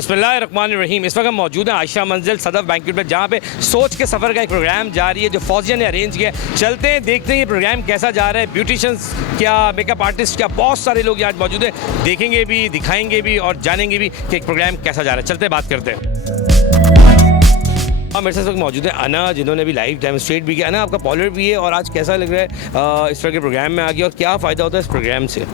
बिस्मिल्लाहिर्रहमानिर्रहीम। इस वक्त हम मौजूद हैं आयशा मंजिल सदफ बैंक्वेट में, जहाँ पे सोच के सफ़र का एक प्रोग्राम जारी है जो फौजिया ने अरेंज किया है। चलते हैं, देखते हैं ये प्रोग्राम कैसा जा रहा है। ब्यूटिशियंस क्या, मेकअप आर्टिस्ट क्या, बहुत सारे लोग आज मौजूद हैं। देखेंगे भी, दिखाएंगे भी और जानेंगे भी कि एक प्रोग्राम कैसा जा रहा है। चलते हैं, बात करते हैं। हाँ, मेरे साथ मौजूद है अना, जिन्होंने भी लाइव डेमोस्ट्रेट भी किया। अना, आपका पॉलर भी है और आज कैसा लग रहा है इस तरह के प्रोग्राम में आ गया और क्या फ़ायदा होता है इस प्रोग्राम से?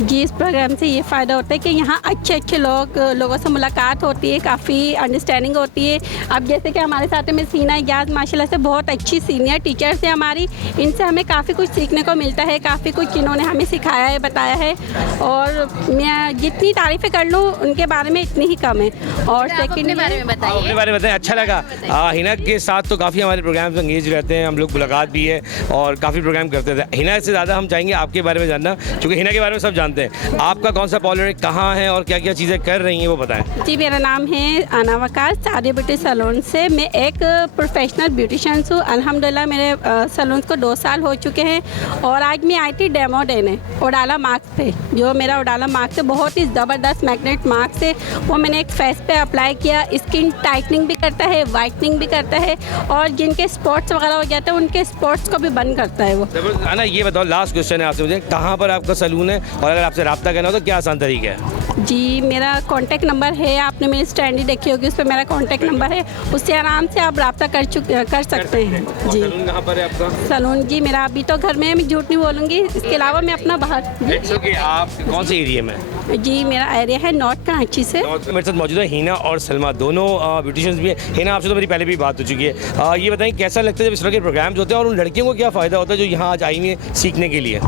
जी, इस प्रोग्राम से ये फ़ायदा होता है कि यहाँ अच्छे लोगों से मुलाकात होती है, काफ़ी अंडरस्टैंडिंग होती है। अब जैसे कि हमारे साथ में सीना इजाज़ माशाल्लाह से बहुत अच्छी सीनियर टीचर्स हैं हमारी, इनसे हमें काफ़ी कुछ सीखने को मिलता है, काफ़ी कुछ इन्होंने हमें सिखाया है, बताया है। और मैं जितनी तारीफ़ें कर लूँ उनके बारे में इतनी ही कम है। और सेकंड बारे में बताइए। अपने बारे में बताएं, अच्छा लगा। हिना के साथ तो काफ़ी हमारे प्रोग्राम्स एंगेज रहते हैं, हम लोग मुलाकात भी है और काफ़ी प्रोग्राम करते थे। हिना से ज़्यादा हम चाहेंगे आपके बारे में जानना, क्योंकि हिना के बारे में सब जानते हैं। आपका कौन सा पॉलर है, कहाँ है और क्या क्या चीज़ें कर रही हैं वो बताएं। जी, मेरा नाम है अना वकार, सादिया ब्यूटी सैलून से। मैं एक प्रोफेशनल ब्यूटिशियन हूँ। अल्हम्दुलिल्लाह मेरे सैलून को 2 साल हो चुके हैं और आज मैं आई थी डेमो देने उडाला मार्क्स पे। जो मेरा उडाला मार्क्स है बहुत ही ज़बरदस्त मैग्नेट मार्क्स है, वो मैंने एक फेस पे अप्लाई किया। स्किन टाइटनिंग भी करता है, वाइटनिंग भी करता है और जिनके स्पॉट्स वगैरह हो जाते हैं उनके स्पॉट्स को भी बंद करता है वो। अना, ये बताओ, लास्ट क्वेश्चन है आपसे मुझे, कहाँ पर आपका सैलून है और अगर आपसे रब्ता करना हो तो क्या आसान तरीका है? जी, मेरा कॉन्टैक्ट नंबर है, आपने मेरी स्टैंडी देखी होगी, उस पर मेरा कॉन्टैक्ट नंबर है, उससे आराम से आप रब्ता कर सकते हैं। जी, सैलून कहाँ पर है आपका? सैलून जी मेरा अभी तो घर में है, मैं झूठ नहीं बोलूँगी। इसके अलावा मैं अपना बाहर आप कौन से एरिया में? जी, मेरा एरिया है नॉर्थ कराची से। मेरे साथ मौजूद है हिना और सलमा, दोनों ब्यूटिशियंस भी हैं। हिना, आपसे तो मेरी पहले भी बात हो चुकी है। ये बताएं, कैसा लगता है जब इस तरह के प्रोग्राम्स होते हैं और उन लड़कियों को क्या फ़ायदा होता है जो यहाँ आज आई हैं सीखने के लिए?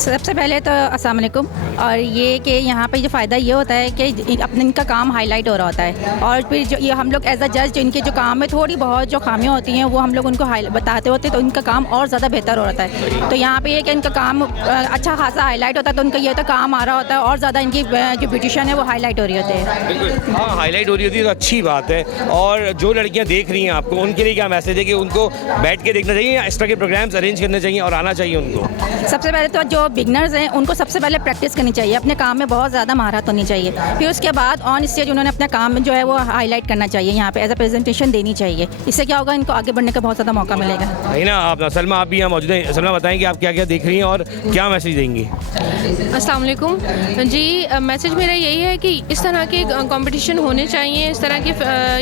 सबसे पहले तो अस्सलाम वालेकुम। और ये कि यहाँ पे जो फ़ायदा ये होता है कि अपने इनका काम हाईलाइट हो रहा होता है और फिर जो ये हम लोग एज अ जज इनके जो काम में थोड़ी बहुत जो खामियाँ होती हैं वो हम लोग उनको बताते होते हैं, तो इनका काम और ज़्यादा बेहतर हो रहा है। तो यहाँ पे ये कि इनका काम अच्छा खासा हाईलाइट होता है, तो उनका ये तो काम आ रहा होता है और ज़्यादा इनकी जो ब्यूटिशियन है वो हाईलाइट हो रही होती है। बिल्कुल, हाँ, हाईलाइट हो रही होती है तो अच्छी बात है। और जो लड़कियाँ देख रही हैं आपको, उनके लिए क्या मैसेज है कि उनको बैठ के देखना चाहिए या इस तरह के प्रोग्राम्स अरेंज करने चाहिए और आना चाहिए उनको? सबसे पहले तो जो बिगनर्स हैं उनको सबसे पहले प्रैक्टिस करनी चाहिए, अपने काम में बहुत ज़्यादा महारत होनी चाहिए। फिर उसके बाद ऑन स्टेज उन्होंने अपना काम जो है वो हाईलाइट करना चाहिए, यहाँ पे एज अ प्रेजेंटेशन देनी चाहिए। इससे क्या होगा, इनको आगे बढ़ने का बहुत ज़्यादा मौका मिलेगा। है ना? आप सलमा, आप भी यहाँ मौजूद हैं। सलमा, बताएं कि आप क्या क्या देख रही हैं और क्या मैसेज देंगी? अस्सलाम वालेकुम जी, मैसेज मेरा यही है कि इस तरह के कंपटीशन होने चाहिए, इस तरह के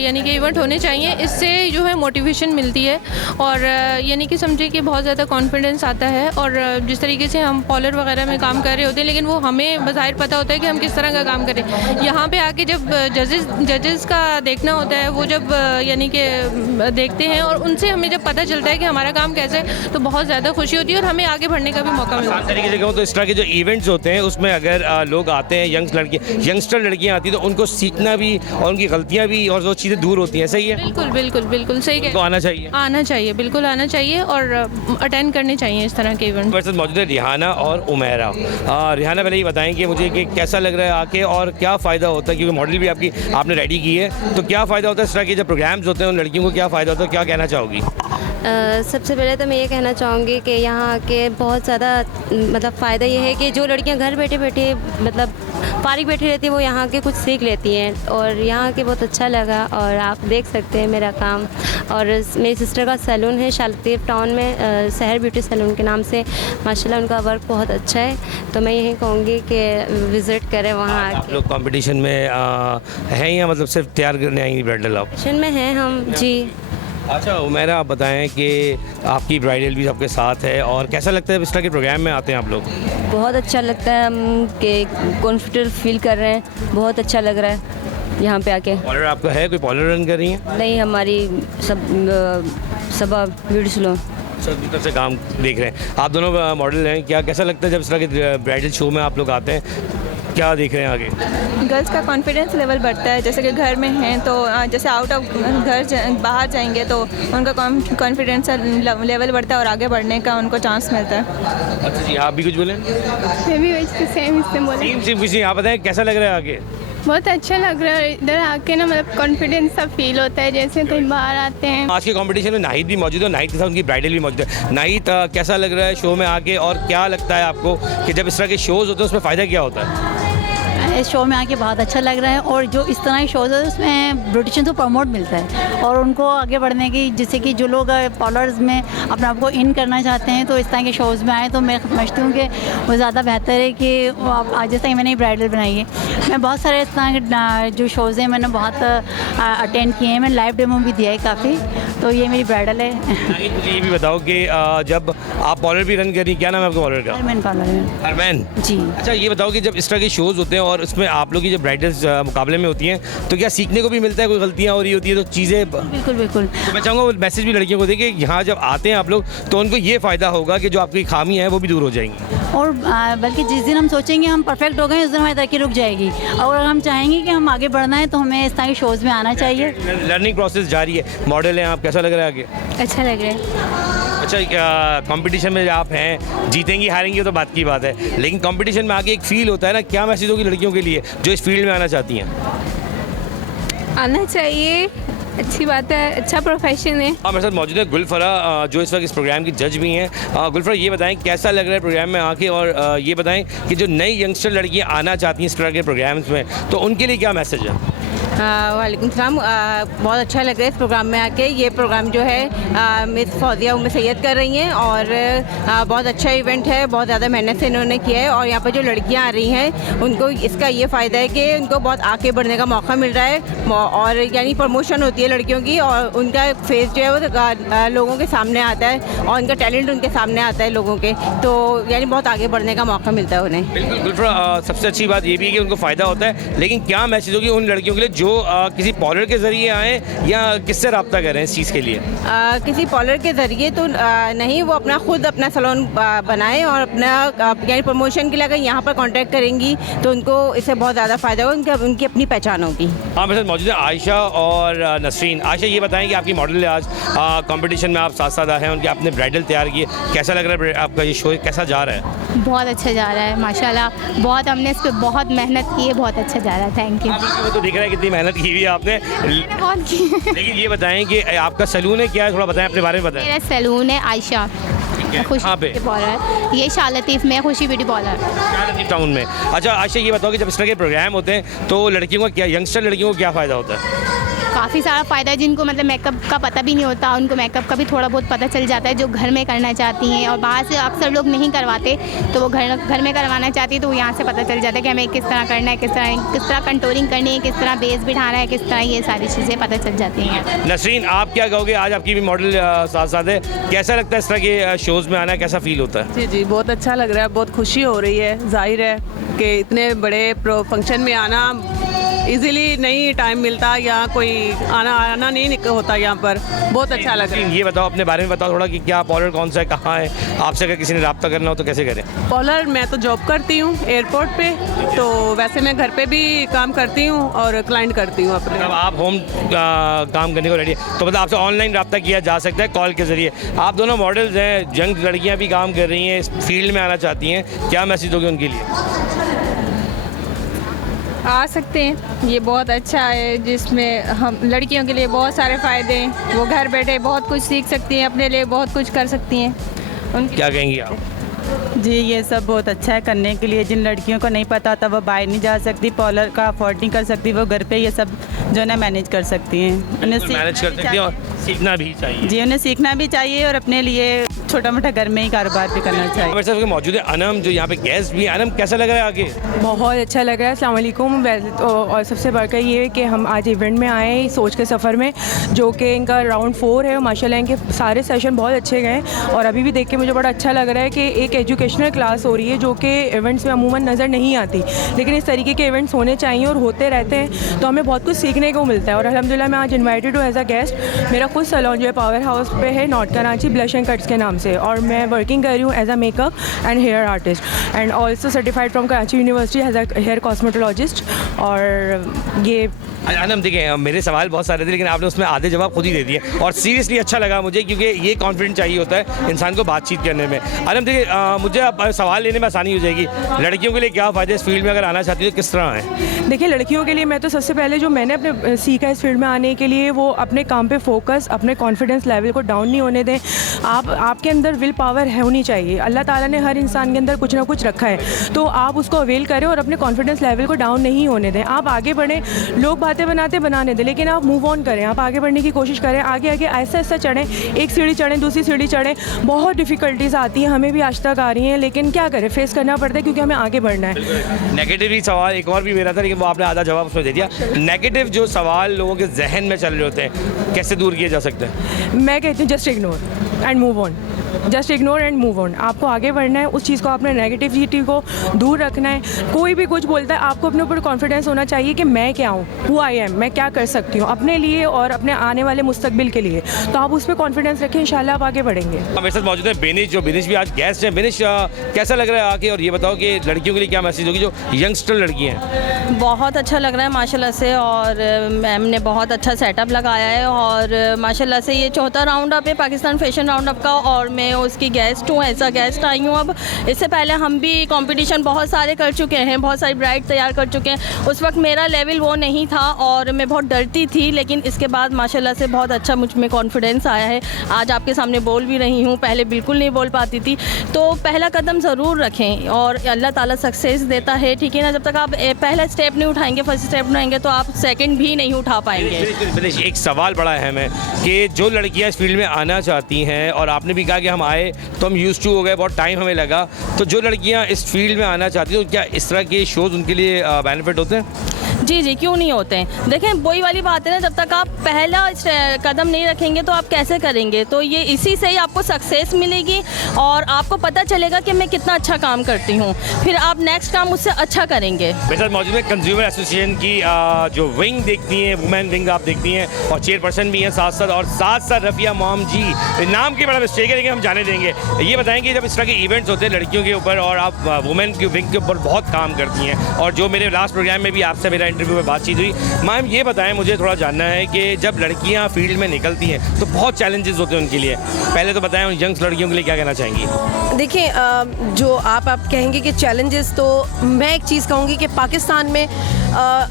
यानी कि इवेंट होने चाहिए। इससे जो है मोटिवेशन मिलती है और यानी कि समझिए कि बहुत ज़्यादा कॉन्फिडेंस आता है। और जिस तरीके से हम पॉलर वगैरह में काम कर रहे होते हैं, लेकिन वो हमें बज़ाहिर पता होता है कि हम किस तरह का काम करें। यहाँ पे आके जब जजेस का देखना होता है, वो जब यानी कि देखते हैं और उनसे हमें जब पता चलता है कि हमारा काम कैसे है, तो बहुत ज़्यादा खुशी होती है और हमें आगे बढ़ने का भी मौका मिलता है। तरीके से कहूँ तो इस तरह के जो इवेंट्स होते हैं उसमें अगर लोग आते हैं, यंगस्टर लड़कियाँ आती हैं, तो उनको सीखना भी और उनकी गलतियाँ भी और वो चीज़ें दूर होती हैं। सही है? बिल्कुल बिल्कुल बिल्कुल सही है। आना चाहिए, आना चाहिए, बिल्कुल आना चाहिए और अटेंड करने चाहिए इस तरह के इवेंट। मेरे साथ मौजूद है रिहाना और उमेरा। रिहाना, पहले ये बताएं कि मुझे कि कैसा लग रहा है आके और क्या फ़ायदा होता है, क्योंकि मॉडल भी आपने रेडी की है, तो क्या फ़ायदा होता है इस तरह के जब प्रोग्राम्स होते हैं उन लड़कियों को क्या फ़ायदा होता है, क्या कहना चाहोगी? सबसे पहले तो मैं ये कहना चाहूँगी कि यहाँ के बहुत ज़्यादा मतलब फ़ायदा ये है कि जो लड़कियाँ घर बैठे बैठे मतलब फारिग बैठी रहती हैं वो यहाँ के कुछ सीख लेती हैं और यहाँ के बहुत अच्छा लगा। और आप देख सकते हैं मेरा काम, और मेरी सिस्टर का सैलून है शालतीफ टाउन में, शहर ब्यूटी सैलून के नाम से। माशाल्लाह उनका वर्क बहुत अच्छा है, तो मैं यही कहूँगी कि विज़िट करें वहाँ आके। आप लोग कंपटीशन में हैं या मतलब सिर्फ तैयार करने आएंगी ब्राइडल? आप कंपटीशन में हैं हम जी। अच्छा उमेरा, आप बताएं कि आपकी ब्राइडल भी आपके साथ है और कैसा लगता है इस तरह के प्रोग्राम में आते हैं आप लोग? बहुत अच्छा लगता है, हम कि कॉन्फिडेंट फील कर रहे हैं, बहुत अच्छा लग रहा है यहाँ पे आके। पॉलर आपका है? कोई पॉलर रन कर रही हैं? नहीं, हमारी सब ब्यूटी सैलून सब तरफ से काम देख रहे हैं। आप दोनों मॉडल हैं, क्या कैसा लगता है जब इस तरह के ब्राइडल शो में आप लोग आते हैं, क्या देख रहे हैं आगे? गर्ल्स का कॉन्फिडेंस लेवल बढ़ता है, जैसे कि घर में हैं तो जैसे आउट ऑफ घर बाहर जाएंगे तो उनका कॉन्फिडेंस लेवल बढ़ता है और आगे बढ़ने का उनको चांस मिलता है। अच्छा जी, आप भी कुछ बोलें? मैं भी वैसे सेम इससे बोले। सेम कुछ नहीं, आप बताएं कैसा लग रहा है आगे? बहुत अच्छा लग रहा है इधर आके ना, मतलब कॉन्फिडेंस सा फील होता है जैसे कहीं बाहर आते हैं। आज के कंपटीशन में नाहिद भी मौजूद है, नाहिद के साथ उनकी ब्राइडल भी मौजूद है। नाहिद, कैसा लग रहा है शो में आके और क्या लगता है आपको कि जब इस तरह के शोज़ होते हैं उसमें फ़ायदा क्या होता है? इस शो में आके बहुत अच्छा लग रहा है, और जो इस तरह के शोज़ है उसमें ब्यूटिशियन को प्रमोट मिलता है और उनको आगे बढ़ने की, जैसे कि जो लोग पार्लर्स में अपने आप को इन करना चाहते हैं तो इस तरह के शोज़ में आए तो मैं समझती हूँ कि वो ज़्यादा बेहतर है कि वो आप आज जैसे मैंने ब्राइडल बनाई है, मैं बहुत सारे इस तरह के जो शोज़ हैं मैंने बहुत अटेंड किए हैं, मैंने लाइव डेमो भी दिया है काफ़ी, तो ये मेरी ब्राइडल है। मुझे ये भी बताओ कि जब आप पार्लर भी रन करी, क्या नाम है आपके पार्लर का? हरमैन पार्लर है हरमैन जी। अच्छा ये बताओ कि जब इस तरह के शोज़ होते हैं और उसमें आप लोग की जब ब्राइडल्स मुकाबले में होती हैं तो क्या सीखने को भी मिलता है, कोई गलतियाँ हो रही होती है तो चीज़ें? बिल्कुल बिल्कुल। तो मैं चाहूँगा वो मैसेज भी लड़कियों को दें कि यहाँ जब आते हैं आप लोग तो उनको ये फ़ायदा होगा कि जो आपकी खामी है वो भी दूर हो जाएंगी, और बल्कि जिस दिन हम सोचेंगे हम परफेक्ट हो गए उस दिन हमारी तरक्की रुक जाएगी, और अगर हम चाहेंगे कि हम आगे बढ़ना है तो हमें इस तरह के शोज़ में आना चाहिए। लर्निंग प्रोसेस जारी है, मॉडल हैं आप, कैसा लग रहा है आगे? अच्छा लग रहा है। अच्छा कंपटीशन में आप हैं, जीतेंगी हारेंगी तो बात की बात है, लेकिन कंपटीशन में आगे एक फील होता है ना, क्या मैसेज होगी लड़कियों के लिए जो इस फील्ड में आना चाहती हैं? आना चाहिए, अच्छी बात है, अच्छा प्रोफेशन है। हाँ, मेरे साथ मौजूद है गुलफरा जो इस वक्त इस प्रोग्राम की जज भी हैं। गुलफरा ये बताएं कैसा लग रहा है प्रोग्राम में आके, और ये बताएं कि जो नई यंगस्टर लड़कियाँ आना चाहती हैं इस तरह के प्रोग्राम्स में तो उनके लिए क्या मैसेज है? वालेकुम सलाम। बहुत अच्छा लग रहा है इस प्रोग्राम में आके। ये प्रोग्राम जो है मिस फौजिया उम्मे सैयद कर रही हैं और बहुत अच्छा इवेंट है, बहुत ज़्यादा मेहनत से इन्होंने किया है, और यहाँ पर जो लड़कियाँ आ रही हैं उनको इसका ये फ़ायदा है कि उनको बहुत आगे बढ़ने का मौका मिल रहा है, और यानी प्रमोशन होती है लड़कियों की, और उनका फेस जो है वो लोगों के सामने आता है और उनका टैलेंट उनके सामने आता है लोगों के, तो यानी बहुत आगे बढ़ने का मौका मिलता है उन्हें। बिल्कुल गुलफरा, सबसे अच्छी बात ये भी है कि उनको फ़ायदा होता है, लेकिन क्या मैसेज होगी उन लड़कियों के लिए जो किसी पार्लर के ज़रिए आए या किससे रब्ता करें इस चीज़ के लिए? किसी पार्लर के ज़रिए तो नहीं, वो अपना खुद अपना सैलून बनाएं और अपना यानी प्रमोशन के लिए अगर यहाँ पर कांटेक्ट करेंगी तो उनको इससे बहुत ज़्यादा फ़ायदा होगा, उनकी अपनी पहचान होगी। हाँ, मेरे साथ मौजूद है आयशा और नसरीन। आयशा ये बताएं कि आपकी मॉडल है आज कंपटीशन में, आप साथ साथ आए हैं, उनके आपने ब्राइडल तैयार किए, कैसा लग रहा है आपका ये शो, कैसा जा रहा है? बहुत अच्छा जा रहा है माशाल्लाह, बहुत हमने इस पर बहुत मेहनत की है, बहुत अच्छा जा रहा है। Thank you. वो तो दिख रहा है कितनी मेहनत की हुई है आपने, बहुत की। लेकिन ये बताएं कि आपका सैलून है क्या है, थोड़ा बताएं अपने बारे में बताएं। मेरा सैलून है आयशा खुशी कहाँ पे? ब्यूटी पार्लर, ये शाह लतीफ़ में खुशी beauty parlour, Shah Latif town में। अच्छा आयशा ये बताओ कि जब इस तरह के प्रोग्राम होते हैं तो लड़कियों को क्या, यंगस्टर लड़कियों को क्या फ़ायदा होता है? काफ़ी सारा फ़ायदा है। जिनको मतलब मेकअप का पता भी नहीं होता उनको मेकअप का भी थोड़ा बहुत पता चल जाता है, जो घर में करना चाहती हैं, और बाहर से अक्सर लोग नहीं करवाते तो वो घर में करवाना चाहती है, तो वो यहाँ से पता चल जाता है कि हमें किस तरह करना है, किस तरह कंटूरिंग करनी है, किस तरह बेस बिठाना है, किस तरह, ये सारी चीज़ें पता चल जाती हैं। नसरीन आप क्या कहोगे, आज आपकी भी मॉडल साथ साथ है, कैसा लगता है इस तरह के शोज़ में आना, कैसा फील होता है? जी जी बहुत अच्छा लग रहा है, बहुत खुशी हो रही है। जाहिर है कि इतने बड़े फंक्शन में आना इजीली नहीं टाइम मिलता, या कोई आना नहीं होता यहाँ पर, बहुत अच्छा लग रहा है। ये बताओ अपने बारे में बताओ थोड़ा कि क्या पार्लर कौन सा है, कहाँ है, आपसे अगर किसी ने रब्ता करना हो तो कैसे करें? पार्लर मैं तो जॉब करती हूँ एयरपोर्ट पे, तो वैसे मैं घर पे भी काम करती हूँ और क्लाइंट करती हूँ अपने। अब आप होम काम करने को रेडी है तो मतलब आपसे ऑनलाइन रब्ता किया जा सकता है कॉल के ज़रिए। आप दोनों मॉडल्स हैं, यंग लड़कियाँ भी काम कर रही हैं, इस फील्ड में आना चाहती हैं, क्या मैसेज दोगे उनके लिए? आ सकते हैं, ये बहुत अच्छा है, जिसमें हम लड़कियों के लिए बहुत सारे फ़ायदे हैं, वो घर बैठे बहुत कुछ सीख सकती हैं, अपने लिए बहुत कुछ कर सकती हैं। क्या कहेंगी आप? जी ये सब बहुत अच्छा है करने के लिए। जिन लड़कियों को नहीं पता होता वो बाहर नहीं जा सकती, पार्लर का अफोर्ड नहीं कर सकती, वो घर पे ये सब जो है ना मैनेज कर सकती हैं। उन्हें मैनेज कर सकती हैं और सीखना भी चाहिए। जी उन्हें सीखना भी चाहिए और अपने लिए छोटा मोटा घर में ही कारोबार भी करना चाहिए। हमारे साथ मौजूद है अनम जो यहाँ पे गेस्ट भी हैं। अनम कैसा लग रहा है आगे? बहुत अच्छा लग रहा है। अस्सलाम वालेकुम। और सबसे बढ़कर ये है कि हम आज इवेंट में आए हैं सोच के सफ़र में, जो कि इनका राउंड 4 है, माशाल्लाह इनके सारे सेशन बहुत अच्छे गए, और अभी भी देख के मुझे बड़ा अच्छा लग रहा है कि एक एजुकेशनल क्लास हो रही है जो कि इवेंट्स में अमूमन नज़र नहीं आती, लेकिन इस तरीके के इवेंट्स होने चाहिए और होते रहते हैं तो हमें बहुत कुछ सीखने को मिलता है। और अल्हम्दुलिल्लाह मैं आज इन्वाइटेड हूँ एज अ गेस्ट। मेरा खुद सैलून जो है पावर हाउस पे है north Karachi, Blush and Cuts के नाम से, और मैं वर्किंग कर रही हूँ as a makeup and hair artist and also certified from Karachi university as a hair cosmetologist. और ये अनम देखिए मेरे सवाल बहुत सारे थे लेकिन आपने उसमें आधे जवाब खुद ही दे दिए, और सीरियसली अच्छा लगा मुझे, क्योंकि ये कॉन्फिडेंस चाहिए होता है इंसान को बातचीत करने में। अनम देखिए मुझे अब सवाल लेने में आसानी हो जाएगी। लड़कियों के लिए क्या फ़ायदे इस फील्ड में अगर आना चाहती है तो किस तरह है? देखिए लड़कियों के लिए मैं तो सबसे पहले जो मैंने अपने सीखा इस फील्ड में आने के लिए, वो अपने काम पे फोकस बस अपने कॉन्फिडेंस लेवल को डाउन नहीं होने दें। आपके अंदर विल पावर होनी चाहिए। अल्लाह ताला ने हर इंसान के अंदर कुछ ना कुछ रखा है, तो आप उसको अवेल करें और अपने कॉन्फिडेंस लेवल को डाउन नहीं होने दें। आप आगे बढ़ें, लोग बातें बनाने दें, लेकिन आप मूव ऑन करें, आप आगे बढ़ने की कोशिश करें, आगे आगे ऐसा ऐसा चढ़ें, एक सीढ़ी चढ़ें, दूसरी सीढ़ी चढ़ें। बहुत डिफ़िकल्टीज़ आती हैं, हमें भी आज तक आ रही हैं, लेकिन क्या करें, फेस करना पड़ता है क्योंकि हमें आगे बढ़ना है। नेगेटिव सवाल एक और भी मेरा था, लेकिन वो आपने आधा जवाब उसमें दे दिया। नेगेटिव जो सवाल लोगों के जहन में चल रहे होते हैं, कैसे दूर किए जा सकते हैं? मैं कहती हूँ just ignore and move on. Just ignore and move on. आपको आगे बढ़ना है, उस चीज़ को आपने नेगेटिविटी को दूर रखना है। कोई भी कुछ बोलता है, आपको अपने ऊपर कॉन्फिडेंस होना चाहिए कि मैं क्या हूँ, हु आई एम, मैं क्या कर सकती हूँ अपने लिए और अपने आने वाले मुस्तकबिल के लिए। तो आप उस पर कॉन्फिडेंस रखें, इंशाल्लाह आप आगे बढ़ेंगे। मेरे साथ मौजूद है बेनिश, बिनिश भी आज गेस्ट हैं। बेनिश, कैसा लग रहा है आके, और ये बताओ कि लड़कियों के लिए क्या मैसेज होगी जो यंगस्टर लड़की हैं? बहुत अच्छा लग रहा है माशाल्लाह से, और मैम ने बहुत अच्छा सेटअप लगाया है, और माशाल्लाह से ये चौथा राउंड अप है पाकिस्तान फैशन राउंड अप का, और मैं उसकी गेस्ट हूँ, ऐसा गेस्ट आई हूँ। अब इससे पहले हम भी कंपटीशन बहुत सारे कर चुके हैं, बहुत सारी ब्राइड तैयार कर चुके हैं। उस वक्त मेरा लेवल वो नहीं था और मैं बहुत डरती थी, लेकिन इसके बाद माशाल्लाह से बहुत अच्छा मुझ में कॉन्फिडेंस आया है। आज आपके सामने बोल भी रही हूँ, पहले बिल्कुल नहीं बोल पाती थी। तो पहला कदम ज़रूर रखें और अल्लाह ताला सक्सेस देता है, ठीक है ना। जब तक आप पहला स्टेप नहीं उठाएंगे, फर्स्ट स्टेप उठाएंगे, तो आप सेकंड भी नहीं उठा पाएंगे। एक सवाल बड़ा अहम है कि जो लड़कियां इस फील्ड में आना चाहती हैं, और आपने भी कहा कि हम आए तो हम यूज्ड टू हो गए, बहुत टाइम हमें लगा, तो जो लड़कियां इस फील्ड में आना चाहती हैं, तो क्या इस तरह के शोज़ उनके लिए बेनिफिट होते हैं? जी जी, क्यों नहीं होते हैं। देखें, वही वाली बात है ना, जब तक आप पहला कदम नहीं रखेंगे तो आप कैसे करेंगे। तो ये इसी से ही आपको सक्सेस मिलेगी और आपको पता चलेगा कि मैं कितना अच्छा काम करती हूँ, फिर आप नेक्स्ट काम उससे अच्छा करेंगे। मेरे साथ मौजूद है कंज्यूमर एसोसिएशन की जो विंग देखती हैं, वुमेन विंग आप देखती हैं, और चेयरपर्सन भी हैं साथ साथ, और साथ साथ रफ़िया मॉम जी, नाम की बड़ा मिस्टेक है लेकिन हम जाने देंगे। ये बताएंगे जब इस तरह के इवेंट्स होते हैं लड़कियों के ऊपर, और आप वुमेन की विंग के ऊपर बहुत काम करती हैं, और जो मेरे लास्ट प्रोग्राम में भी आपसे मेरा इंटरव्यू में बातचीत हुई, मैम ये बताएं, मुझे थोड़ा जानना है कि जब लड़कियां फील्ड में निकलती हैं तो बहुत चैलेंजेस होते हैं उनके लिए। पहले तो बताएं उन यंग्स लड़कियों के लिए क्या कहना चाहेंगी? देखिए, जो आप कहेंगे कि चैलेंजेस, तो मैं एक चीज़ कहूँगी कि पाकिस्तान में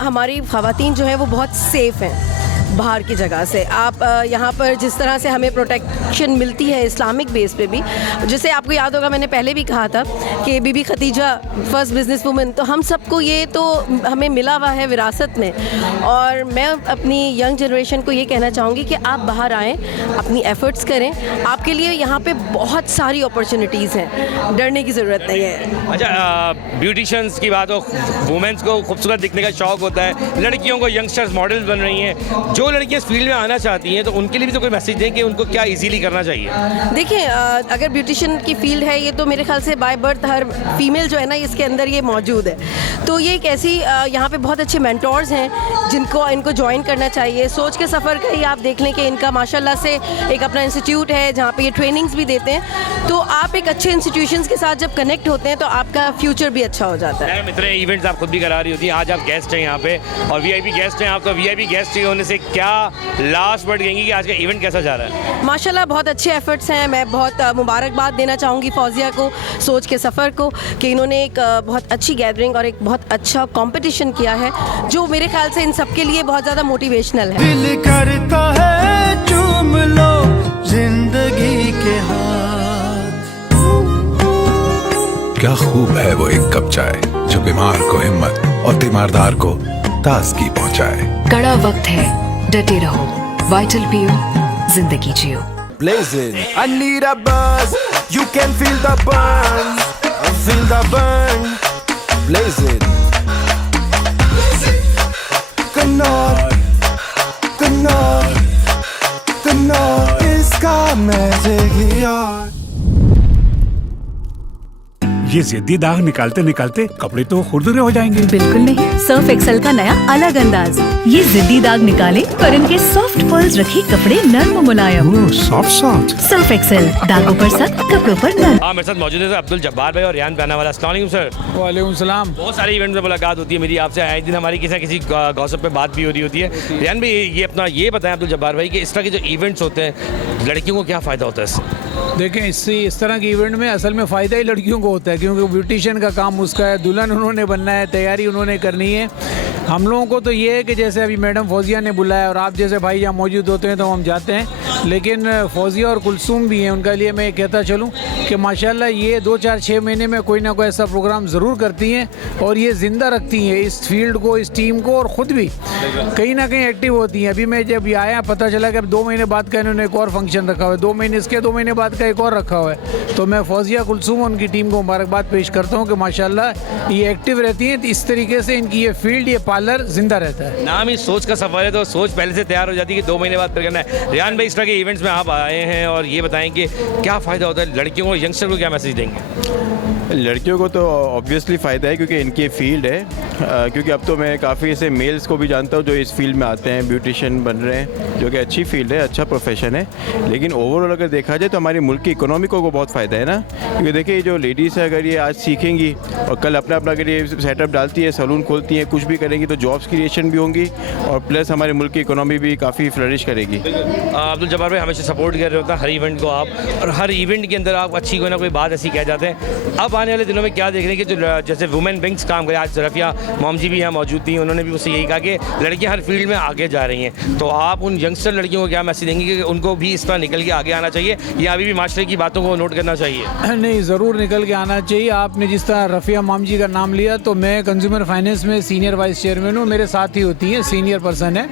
हमारी ख़वातीन जो है वो बहुत सेफ़ हैं बाहर की जगह से। आप यहाँ पर जिस तरह से हमें प्रोटेक्शन मिलती है इस्लामिक बेस पे भी, जैसे आपको याद होगा मैंने पहले भी कहा था कि बीबी खदीजा फर्स्ट बिजनेस वुमन, तो हम सबको ये तो हमें मिला हुआ है विरासत में। और मैं अपनी यंग जनरेशन को ये कहना चाहूँगी कि आप बाहर आएँ, अपनी एफ़र्ट्स करें, आपके लिए यहाँ पे बहुत सारी अपॉर्चुनिटीज़ हैं, डरने की ज़रूरत नहीं है। अच्छा, ब्यूटिशंस की बात हो, वुमेंस को खूबसूरत दिखने का शौक़ होता है, लड़कियों को यंगस्टर्स मॉडल्स बन रही हैं, जो लड़कियां इस फील्ड में आना चाहती हैं तो उनके लिए भी तो कोई मैसेज दें कि उनको क्या इजीली करना चाहिए? देखिए, अगर ब्यूटिशियन की फील्ड है ये, तो मेरे ख्याल से बाय बर्थ हर फीमेल जो है ना इसके अंदर ये मौजूद है। तो ये एक ऐसी यहाँ पे बहुत अच्छे मेंटोर्स हैं जिनको इनको ज्वाइन करना चाहिए। सोच के सफ़र का ही आप देख लें कि इनका माशाल्लाह से एक अपना इंस्टीट्यूट है जहाँ पे ये ट्रेनिंग्स भी देते हैं। तो आप एक अच्छे इंस्टीट्यूशंस के साथ जब कनेक्ट होते हैं तो आपका फ्यूचर भी अच्छा हो जाता है। इतने इवेंट्स आप खुद भी करा रही होती हैं, आज आप गेस्ट हैं यहाँ पे और VIP गेस्ट हैं आप, तो VIP गेस्ट होने से क्या लास्ट वर्ड कहेंगी कि आज का इवेंट कैसा जा रहा है? माशाल्लाह बहुत अच्छे एफर्ट्स हैं। मैं बहुत मुबारकबाद देना चाहूँगी फौजिया को, सोच के सफ़र को, कि इन्होंने एक बहुत अच्छी गैदरिंग और एक बहुत अच्छा कंपटीशन किया है जो मेरे ख्याल से इन सब के लिए बहुत ज़्यादा मोटिवेशनल है। दिल करता है चूम लो जिंदगी के हाथ। क्या खूब है वो एक कप चाय जो बीमार को हिम्मत और तीमारदार को ताजगी पहुँचाए। कड़ा वक्त है, डटे रहो, वाइटल पियो, जिंदगी जियो। Blazing, I need a buzz. You can feel the burn, feel the burn. Blazing, कन्नौर, कन्नौर, कन्नौर इसका मैजिक ही यार। ये जिद्दी दाग निकालते निकालते कपड़े तो खुरदुरे हो जाएंगे। बिल्कुल नहीं, सर्फ एक्सेल का नया अलग अंदाज। ये जिद्दी दाग निकाले पर इनके सॉफ्ट पर्ल्स रखे कपड़े नर्म मुलायम। सॉफ्ट सर्फ एक्सेल, दागों पर सख्त, कपड़ों पर नर्म। हाँ, मेरे साथ मौजूद है अब्दुल जब्बार भाई और रियान पहनावाला। अस्सलाम वालेकुम सर। वालेकुम सलाम। बहुत सारे इवेंट में मुलाकात होती है मेरी आपसे, आए दिन हमारी किसी न किसी गॉसिप पे बात भी हो रही होती है। रियान भाई, ये अपना ये बताएं अब्दुल जब्बार भाई कि इस तरह के जो इवेंट्स होते हैं लड़कियों को क्या फ़ायदा होता है इससे? देखें, इस तरह के इवेंट में असल में फ़ायदा ही लड़कियों को होता है, क्योंकि ब्यूटिशियन का काम उसका है, दुल्हन उन्होंने बनना है, तैयारी उन्होंने करनी है। हम लोगों को तो ये है कि जैसे अभी मैडम फौजिया ने बुलाया और आप जैसे भाई यहाँ मौजूद होते हैं तो हम जाते हैं, लेकिन फौजिया और कुलसूम भी हैं, उनका लिए मैं कहता चलूँ कि माशाल्लाह ये 2-4-6 महीने में कोई ना कोई ऐसा प्रोग्राम ज़रूर करती हैं और ये ज़िंदा रखती हैं इस फील्ड को, इस टीम को, और ख़ुद भी कहीं ना कहीं एक्टिव होती हैं। अभी मैं जब आया पता चला कि अब 2 महीने बाद का इन्होंने एक और फंक्शन रखा हुआ है, 2 महीने इसके 2 महीने बाद का एक और रखा हुआ है। तो मैं फौजिया कुलसूम उनकी टीम को मुबारकबाद पेश करता हूँ कि माशाल्लाह ये एक्टिव रहती हैं। इस तरीके से इनकी ये फील्ड, ये पार्लर ज़िंदा रहता है। नाम ही सोच का सफ़र है, तो सोच पहले से तैयार हो जाती है कि 2 महीने बाद फिर करना है। रियान भाई, इस तरह के इवेंट्स में आप आए हैं और ये बताएं कि क्या फ़ायदा होता है लड़कियों को, यंगस्टर को क्या मैसेज देंगे? लड़कियों को तो ऑब्वियसली फ़ायदा है क्योंकि इनकी फील्ड है, क्योंकि अब तो मैं काफ़ी ऐसे मेल्स को भी जानता हूँ जो इस फील्ड में आते हैं, ब्यूटिशियन बन रहे हैं, जो कि अच्छी फील्ड है, अच्छा प्रोफेशन है। लेकिन ओवरऑल अगर देखा जाए तो हमारे मुल्क की इकोनॉमी को बहुत फ़ायदा है ना, क्योंकि देखिए जो लेडीज़ है अगर ये आज सीखेंगी और कल अपना अगर ये सेटअप डालती है, सैलून खोलती हैं, कुछ भी करेंगी तो जॉब्स क्रिएशन भी होंगी और प्लस हमारे मुल्क की इकोनॉमी भी काफ़ी फ्लरिश करेगी। अब्दुल जब्बार भाई हमेशा सपोर्ट कर रहे होता है हर इवेंट को आप, और हर इवेंट के अंदर आप अच्छी कोई ना कोई बात ऐसी कह जाते हैं। अब आने वाले दिनों में क्या देख रहे हैं कि जो जैसे वुमेन विंग्स काम करे, आज रफ़िया मॉम जी भी यहाँ मौजूद थी, उन्होंने भी उससे यही कहा कि लड़कियाँ हर फील्ड में आगे जा रही हैं, तो आप उन यंगस्टर लड़कियों को क्या मैसेज देंगे कि उनको भी इस तरह निकल के आगे आना चाहिए या अभी भी माशरे की बातों को नोट करना चाहिए? नहीं, ज़रूर निकल के आना चाहिए। आपने जिस तरह रफ़िया मॉम जी का नाम लिया, तो मैं कंज्यूमर फाइनेंस में सीनियर वाइस चेयरमैन हूँ, मेरे साथ ही होती हैं, सीनियर पर्सन है,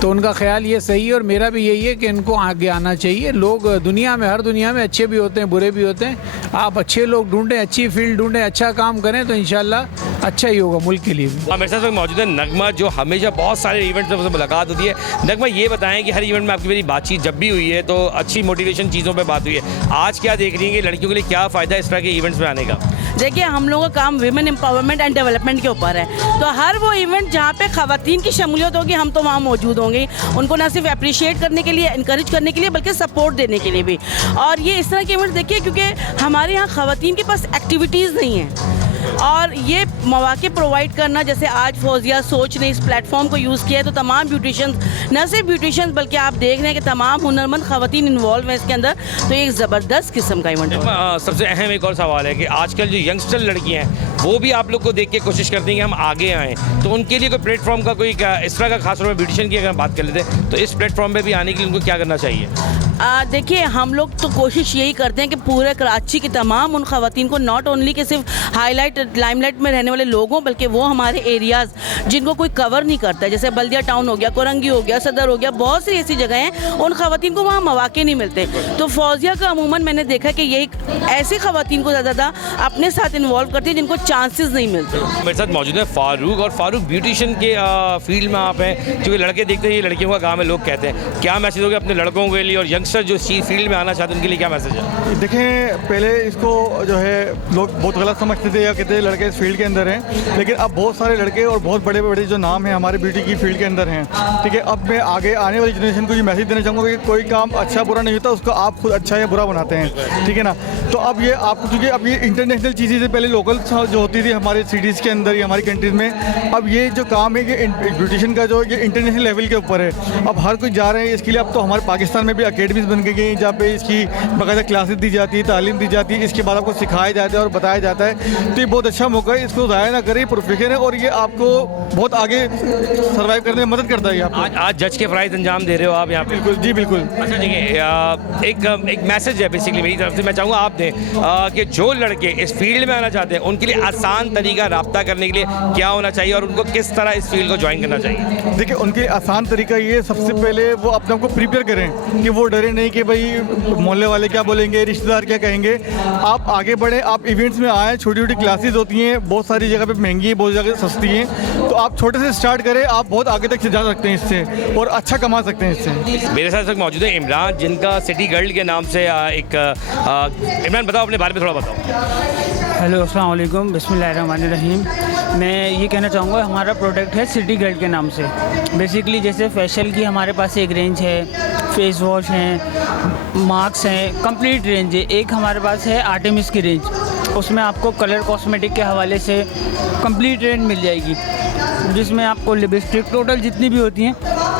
तो उनका ख्याल ये सही है और मेरा भी यही है कि इनको आगे आना चाहिए। लोग दुनिया में, हर दुनिया में अच्छे भी होते हैं, बुरे भी होते हैं। आप अच्छे लोग ढूंढें, अच्छी फील्ड ढूंढें, अच्छा काम करें तो इंशाल्लाह अच्छा ही होगा मुल्क के लिए भी। मेरे साथ मौजूद है नगमा, जो हमेशा बहुत सारे इवेंट्स में मुलाकात होती है। नगमा, ये बताएं कि हर इवेंट में आपकी मेरी बातचीत जब भी हुई है तो अच्छी मोटिवेशन चीज़ों पे बात हुई है, आज क्या देख रही हैं कि लड़कियों के लिए क्या फ़ायदा है इस तरह के इवेंट्स में आने का? देखिए, हम लोगों का काम विमेन एम्पावरमेंट एंड डेवलपमेंट के ऊपर है, तो हर वो इवेंट जहाँ पे ख़वातीन की शमूलियत होगी हम तो वहाँ मौजूद होंगे, उनको ना सिर्फ अप्रिशिएट करने के लिए, इनकरेज करने के लिए, बल्कि सपोर्ट देने के लिए भी। और ये इस तरह के इवेंट देखिए, क्योंकि हमारे यहाँ ख़वातीन के पास एक्टिविटीज़ नहीं हैं और ये मौके प्रोवाइड करना, जैसे आज फौजिया सोच ने इस प्लेटफॉर्म को यूज़ किया है, तो तमाम ब्यूटिशियंस, न सिर्फ ब्यूटिशियंस बल्कि आप देख रहे हैं कि तमाम हुनरमंद ख़वातीन इन्वॉल्व हैं इसके अंदर, तो एक ज़बरदस्त किस्म का इवेंट है। सबसे अहम एक और सवाल है कि आजकल जो यंगस्टर लड़कियां हैं वो भी आप लोग को देख के कोशिश करती हैं कि हम आगे आएँ, तो उनके लिए कोई प्लेटफॉर्म का कोई इस तरह का खास तौर पर ब्यूटिशियन की अगर हम बात कर लेते हैं तो इस प्लेटफॉर्म पर भी आने के लिए उनको क्या करना चाहिए? देखिए, हम लोग तो कोशिश यही करते हैं कि पूरे कराची की तमाम उन ख़वातीन को, नॉट ओनली कि सिर्फ हाईलाइट लाइमलाइट में रहने वाले लोग हों, बल्कि वो हमारे एरियाज़ जिनको कोई कवर नहीं करता है, जैसे बल्दिया टाउन हो गया, कोरंगी हो गया, सदर हो गया, बहुत सी ऐसी जगह हैं उन ख़वातीन को वहाँ मौके नहीं मिलते। तो फौजिया का अमूमन मैंने देखा कि यही ऐसी ख़वातीन को ज़्यादा अपने साथ इन्वॉल्व करती है जिनको चांसेस नहीं मिलते। मेरे साथ मौजूद है फ़ारूक, और फ़ारूक ब्यूटिशियन के फील्ड में आप हैं, क्योंकि लड़के देखते हैं ये लड़कियों का काम है, लोग कहते हैं, क्या मैसेज होगा अपने लड़कों के लिए और यंगस्टर जो फील्ड में आना चाहते हैं उनके लिए क्या मैसेज है? देखें, पहले इसको जो है लोग बहुत गलत समझते थे या कहते थे लड़के इस फील्ड के अंदर हैं, लेकिन अब बहुत सारे लड़के और बहुत बड़े बड़े जो नाम हैं हमारे ब्यूटी की फील्ड के अंदर हैं। ठीक है, अब मैं आगे आने वाली जनरेशन को ये मैसेज देना चाहूँगा कि कोई काम अच्छा बुरा नहीं होता, उसको आप खुद अच्छा या बुरा बनाते हैं। ठीक है ना, तो अब ये आपको, क्योंकि अब ये इंटरनेशनल चीज़ें से पहले लोकल जो होती थी हमारे सिटीज़ के अंदर या हमारी कंट्रीज़ में, अब ये जो काम है ये ब्यूटिशियन का जो ये इंटरनेशनल लेवल के ऊपर है। अब हर कोई जा रहे हैं इसके लिए। अब तो हमारे पाकिस्तान में भी अकेडमीज़ बन गई हैं जहाँ पे इसकी बाकायदा क्लासेस दी जाती है, तालीम दी जाती है, इसके बाद आपको सिखाया जाता है और बताया जाता है। तो ये बहुत अच्छा मौका है, इसको ज़ाया ना करें, प्रोफेशन है और ये आपको बहुत आगे सर्वाइव करने में मदद करता है। आज जज के फ़राइज़ अंजाम दे रहे हो आप यहाँ पे? बिल्कुल जी, बिल्कुल। अच्छा, ठीक है, एक मैसेज है बेसिकली मेरी तरफ से, मैं चाहूँगा आप दें कि जो लड़के इस फील्ड में आना चाहते हैं उनके लिए आसान तरीका रब्ता करने के लिए क्या होना चाहिए और उनको किस तरह इस फील्ड को ज्वाइन करना चाहिए? देखिए, उनके आसान तरीका ये, सबसे पहले वो अपने आप को प्रिपेयर करें कि वो डरे नहीं कि भाई मोहल्ले वाले क्या बोलेंगे, रिश्तेदार क्या कहेंगे। आप आगे बढ़ें, आप इवेंट्स में आएँ, छोटी छोटी क्लासेस होती हैं, बहुत सारी जगह पे महंगी है, बहुत जगह सस्ती हैं, तो आप छोटे से स्टार्ट करें, आप बहुत आगे तक जा सकते हैं इससे और अच्छा कमा सकते हैं इससे। मेरे साथ मौजूद है इमरान, जिनका सिटी गर्ल के नाम से एक इमरान, बताओ अपने बारे में थोड़ा बताओ। हेलो, अस्सलाम वालेकुम, बिस्मिल्लाहिर्रहमानिर्रहीम। मैं ये कहना चाहूँगा, हमारा प्रोडक्ट है सिटी गर्ल के नाम से। बेसिकली जैसे फेशियल की हमारे पास एक रेंज है, फेस वॉश हैं, मास्क हैं, कंप्लीट रेंज है। एक हमारे पास है आर्टेमिस की रेंज, उसमें आपको कलर कॉस्मेटिक के हवाले से कंप्लीट रेंज मिल जाएगी, जिसमें आपको लिपस्टिक टोटल जितनी भी होती हैं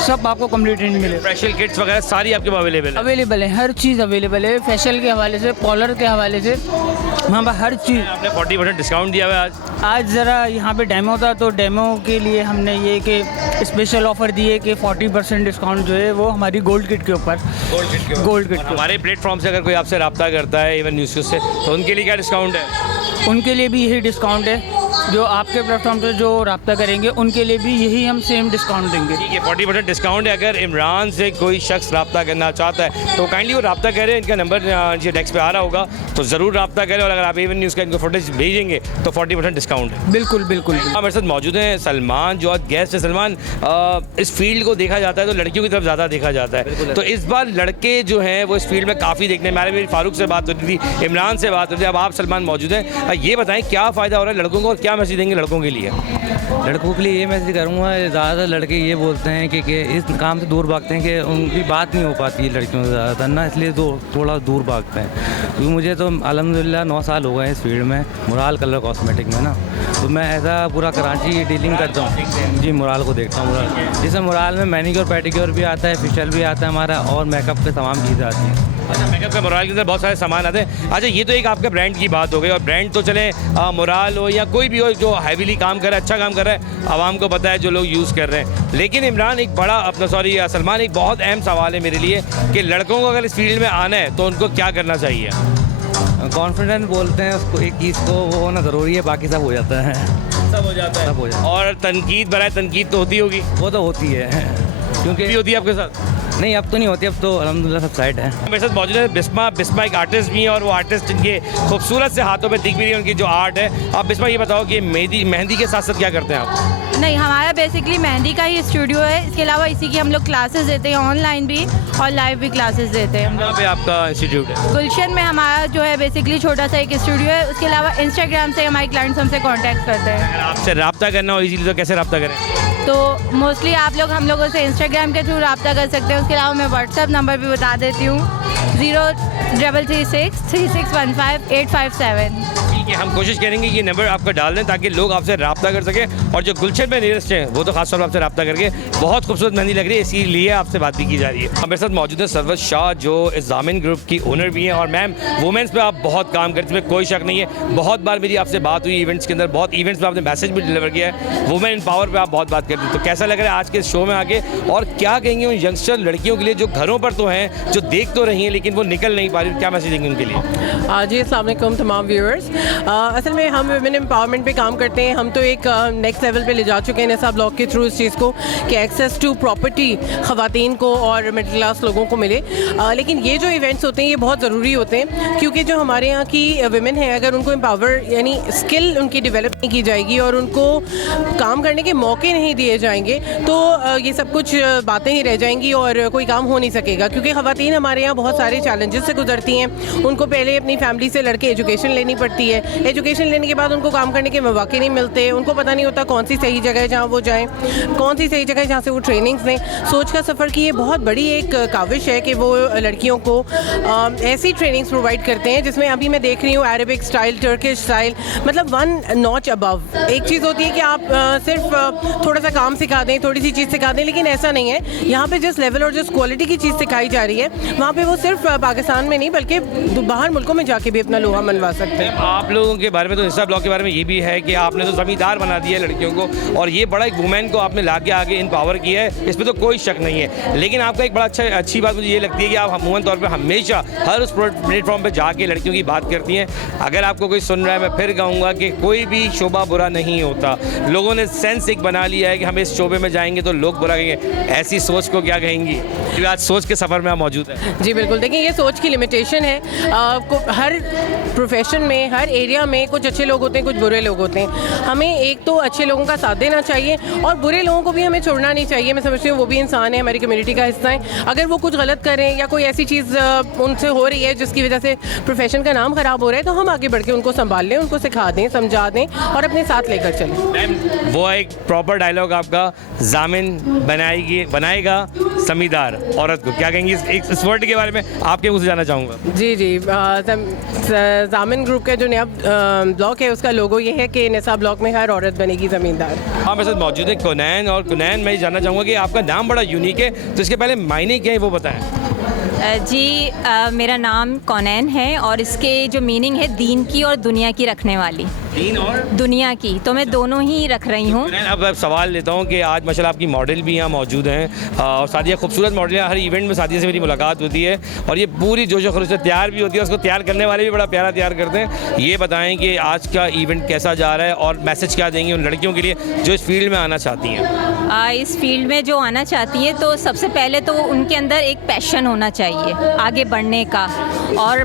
सब आपको कंप्लीट रेंज मिलेगा। स्पेशल किट्स वगैरह सारी आपके पास अवेलेबल है? अवेलेबल है, हर चीज़ अवेलेबल है, फेशियल के हवाले से, पॉलर के हवाले से, वहाँ पर हर चीज़। आपने 40% डिस्काउंट दिया हुआ है आज ज़रा यहाँ पे डेमो था, तो डेमो के लिए हमने ये कि स्पेशल ऑफर दिए कि 40% डिस्काउंट जो है वो हमारी गोल्ड किट के ऊपर। गोल्ड किट हमारे प्लेटफॉर्म से अगर कोई आपसे रब्ता करता है इवन न्यूज़ से, तो उनके लिए क्या डिस्काउंट है? उनके लिए भी यही डिस्काउंट है, जो आपके प्लेटफॉर्म पे जो रब्ता करेंगे उनके लिए भी यही हम सेम डिस्काउंट देंगे। ठीक है, 40% डिस्काउंट है। अगर इमरान से कोई शख्स रब्ता करना चाहता है तो काइंडली वो रब्ता करें, इनका नंबर जो डेस्क पे आ रहा होगा तो ज़रूर रब्ता करें, और अगर आप इवन न्यूज़ का इनको फुटेज भेजेंगे तो 40% डिस्काउंट है। बिल्कुल बिल्कुल। मेरे साथ मौजूद हैं सलमान, जो आज गेस्ट है। सलमान, इस फील्ड को देखा जाता है तो लड़कियों की तरफ ज़्यादा देखा जाता है, तो इस बार लड़के जो हैं वो इस फील्ड में काफ़ी देखने में आ रहे हैं। मेरी फारूक से बात होती थी, इमरान से बात होती थी, अब आप सलमान मौजूद हैं। ये बताएं क्या फ़ायदा हो रहा है लड़कों को और क्या मैसेज देंगे लड़कों के लिए? लड़कों के लिए ये मैसेज करूँगा, ज़्यादातर लड़के ये बोलते हैं कि इस काम से दूर भागते हैं कि उनकी बात नहीं हो पाती है लड़कियों से ज़्यादातर ना, इसलिए थोड़ा दूर भागते हैं। क्योंकि मुझे तो अल्हम्दुलिल्लाह 9 साल हो गए इस फील्ड में, मुराल कलर कॉस्मेटिक में ना, तो मैं ऐसा पूरा कराची डीलिंग करता हूँ जी। मुराल को देखता हूँ, मुराल जिसमें मुराल में मैनिक्योर पेडिक्योर भी आता है, फेशियल भी आता है हमारा, और मेकअप के तमाम चीज़ें आती हैं। अच्छा, मेकअप का मुराल के अंदर बहुत सारे सामान आते हैं। अच्छा, ये तो एक आपके ब्रांड की बात हो गई, और ब्रांड तो चले मुराल हो या कोई भी हो जो हैवीली काम कर रहा है, अच्छा काम कर रहा है, आवाम को पता है जो लोग यूज़ कर रहे हैं। लेकिन इमरान एक बड़ा अपना सलमान, एक बहुत अहम सवाल है मेरे लिए कि लड़कों को अगर इस फील्ड में आना है तो उनको क्या करना चाहिए? कॉन्फिडेंस बोलते हैं उसको, एक चीज़ को वो होना ज़रूरी है, बाकी सब हो जाता है। सब हो जाता है, सब हो जाता है। और तनकीद बराए तनकीद तो होती होगी? वो तो होती है, क्योंकि भी होती है आपके साथ? नहीं, अब तो नहीं होती, अब तो अल्हम्दुलिल्लाह सब साइड है। मेरे साथ मौजूद है बिस्मा एक आर्टिस्ट भी हैं, और वो आर्टिस्ट जिनके खूबसूरत से हाथों पे दिख भी रही है उनकी जो आर्ट है। आप बिस्मा ये बताओ कि मेहंदी के साथ साथ क्या करते हैं आप? नहीं, हमारा बेसिकली मेहंदी का ही स्टूडियो है, इसके अलावा इसी की हम लोग क्लासेस देते हैं, ऑनलाइन भी और लाइव भी क्लासेस देते हैं। कहाँ पे आपका इंस्टीट्यूट है? गुलशन में हमारा जो है बेसिकली छोटा सा एक स्टूडियो है। उसके अलावा इंस्टाग्राम से हमारे क्लाइंट्स हमसे कॉन्टैक्ट करते हैं। अगर आपसे रब्ता करना हो इजीली तो कैसे रब्ता करें? तो मोस्टली आप लोग हम लोगों से इंस्टाग्राम के थ्रू रब्ता कर सकते हैं। उसके अलावा मैं व्हाट्सएप नंबर भी बता देती हूँ, 0336 3615 857। ठीक है, हम कोशिश करेंगे कि ये नंबर आपका डाल दें ताकि लोग आपसे रब्ता कर सकें, और जो गुलशन में नियरेस्ट हैं वो तो खासतौर पर आपसे रब्ता करके बहुत खूबसूरत मेहंदी लग रही है, इसीलिए आपसे बात भी की जा रही है। हमारे साथ मौजूद है सरवत शाह, जो जामिन ग्रुप की ओनर भी हैं। और मैम, वुमेंस पे आप बहुत काम करते हैं, इसमें कोई शक नहीं है। बहुत बार मेरी आपसे बात हुई इवेंट्स के अंदर, बहुत इवेंट्स में आपने मैसेज भी डिलीवर किया है, वुमेन इन पावर पे आप बहुत बात करते हैं। तो कैसा लग रहा है आज के शो में आके, और क्या कहेंगे उन यंगस्टर लड़कियों के लिए जो घरों पर तो हैं, जो देख तो रही हैं लेकिन वो निकल नहीं पा रही, क्या मैसेज देंगे उनके लिए? जी, अस्सलाम वालेकुम तमाम व्यूअर्स। असल में हम वुमेन एम्पावरमेंट पे काम करते हैं। हम तो एक नेक्स्ट लेवल पे ले जा चुके हैं निसा ब्लॉग के थ्रू इस चीज़ को कि एक्सेस टू प्रॉपर्टी ख़वातीन को और मिडिल क्लास लोगों को मिले। लेकिन ये जो इवेंट्स होते हैं ये बहुत ज़रूरी होते हैं, क्योंकि जो हमारे यहाँ की वुमेन हैं, अगर उनको एम्पावर यानी स्किल उनकी डेवलप नहीं की जाएगी और उनको काम करने के मौके नहीं दिए जाएंगे तो ये सब कुछ बातें ही रह जाएंगी और कोई काम हो नहीं सकेगा। क्योंकि ख़वातीन हमारे यहाँ बहुत सारे चैलेंजेस से गुजरती हैं। उनको पहले अपनी फैमिली से लड़के एजुकेशन लेनी पड़ती है, एजुकेशन लेने के बाद उनको काम करने के मौके नहीं मिलते, उनको पता नहीं होता कौन सी सही जगह है जहाँ वो जाएं, कौन सी सही जगह है जहाँ से वो ट्रेनिंग्स लें। सोच का सफ़र की ये बहुत बड़ी एक काविश है कि वो लड़कियों को ऐसी ट्रेनिंग्स प्रोवाइड करते हैं जिसमें अभी मैं देख रही हूँ अरेबिक स्टाइल, टर्किश स्टाइल, मतलब 1 नॉच अबव। एक चीज़ होती है कि आप सिर्फ थोड़ा सा काम सिखा दें, थोड़ी सी चीज़ सिखा दें, लेकिन ऐसा नहीं है। यहाँ पे जिस लेवल और जिस क्वालिटी की चीज़ सिखाई जा रही है वहाँ पे वो सिर्फ पाकिस्तान में नहीं बल्कि बाहर मुल्कों में जाके भी अपना लोहा मनवा सकते हैं। आप लोगों के बारे में तो निसा ब्लॉग के बारे में ये भी है कि आपने तो ज़मींदार बना दिया है लड़कियों को, और ये बड़ा एक वुमेन को आपने ला के आगे इम्पावर किया है, इसमें तो कोई शक नहीं है। लेकिन आपका एक बड़ा अच्छी बात मुझे ये लगती है कि आप अमूमन तौर पर हमेशा हर उस प्लेटफॉर्म पर जाके लड़कियों की बात करती हैं। अगर आपको कोई सुन रहा है, मैं फिर कहूँगा कि कोई भी शोबा बुरा नहीं होता। लोगों ने सेंस एक बना लिया है कि हम इस शोबे में जाएंगे तो लोग बुरा कहेंगे। ऐसी सोच को क्या कहेंगी? क्योंकि आज सोच के सफ़र में आप मौजूद हैं। जी बिल्कुल, देखिए ये सोच की लिमिटेशन है। हर प्रोफेशन में, हर एरिया में कुछ अच्छे लोग होते हैं, कुछ बुरे लोग होते हैं। हमें एक तो अच्छे लोगों का साथ देना चाहिए और बुरे लोगों को भी हमें छोड़ना नहीं चाहिए। मैं समझती हूँ वो भी इंसान है, हमारी कम्युनिटी का हिस्सा है। अगर वो कुछ गलत करें या कोई ऐसी चीज़ उनसे हो रही है जिसकी वजह से प्रोफेशन का नाम ख़राब हो रहा है, तो हम आगे बढ़ के उनको संभाल लें, उनको सिखा दें, समझा दें और अपने साथ लेकर चलें। मैम, वो एक प्रॉपर डायलॉग आपका, जामिन बनाएगा ज़मींदार औरत को, क्या कहेंगी इस वर्ड के बारे में? आपके मुँह से जानना चाहूँगा। जी, जामिन ग्रुप का जो नया ब्लॉग है उसका लोगो ये है कि निसा ब्लॉक में हर औरत बनेगी ज़मींदार। हाँ, मेरे साथ मौजूद है कुनैन, और कुनैन मैं ये जानना चाहूँगा कि आपका नाम बड़ा यूनिक है, तो इसके पहले मायने क्या है वो बताएं। जी मेरा नाम कौनैन है और इसके जो मीनिंग है दीन की और दुनिया की रखने वाली। दीन और दुनिया की, तो मैं दोनों ही रख रही हूँ। अब सवाल लेता हूँ कि आज माशाल्लाह आपकी मॉडल भी यहाँ मौजूद हैं और सादिया खूबसूरत मॉडल है। हर इवेंट में सादिया से मेरी मुलाकात होती है और ये पूरी जोश खरोश से तैयार भी होती है, उसको तैयार करने वाले भी बड़ा प्यारा तैयार करते हैं। ये बताएं कि आज का इवेंट कैसा जा रहा है और मैसेज क्या देंगे उन लड़कियों के लिए जो इस फील्ड में आना चाहती हैं। इस फील्ड में जो आना चाहती हैं तो सबसे पहले तो उनके अंदर एक पैशन होना चाहिए आगे बढ़ने का, और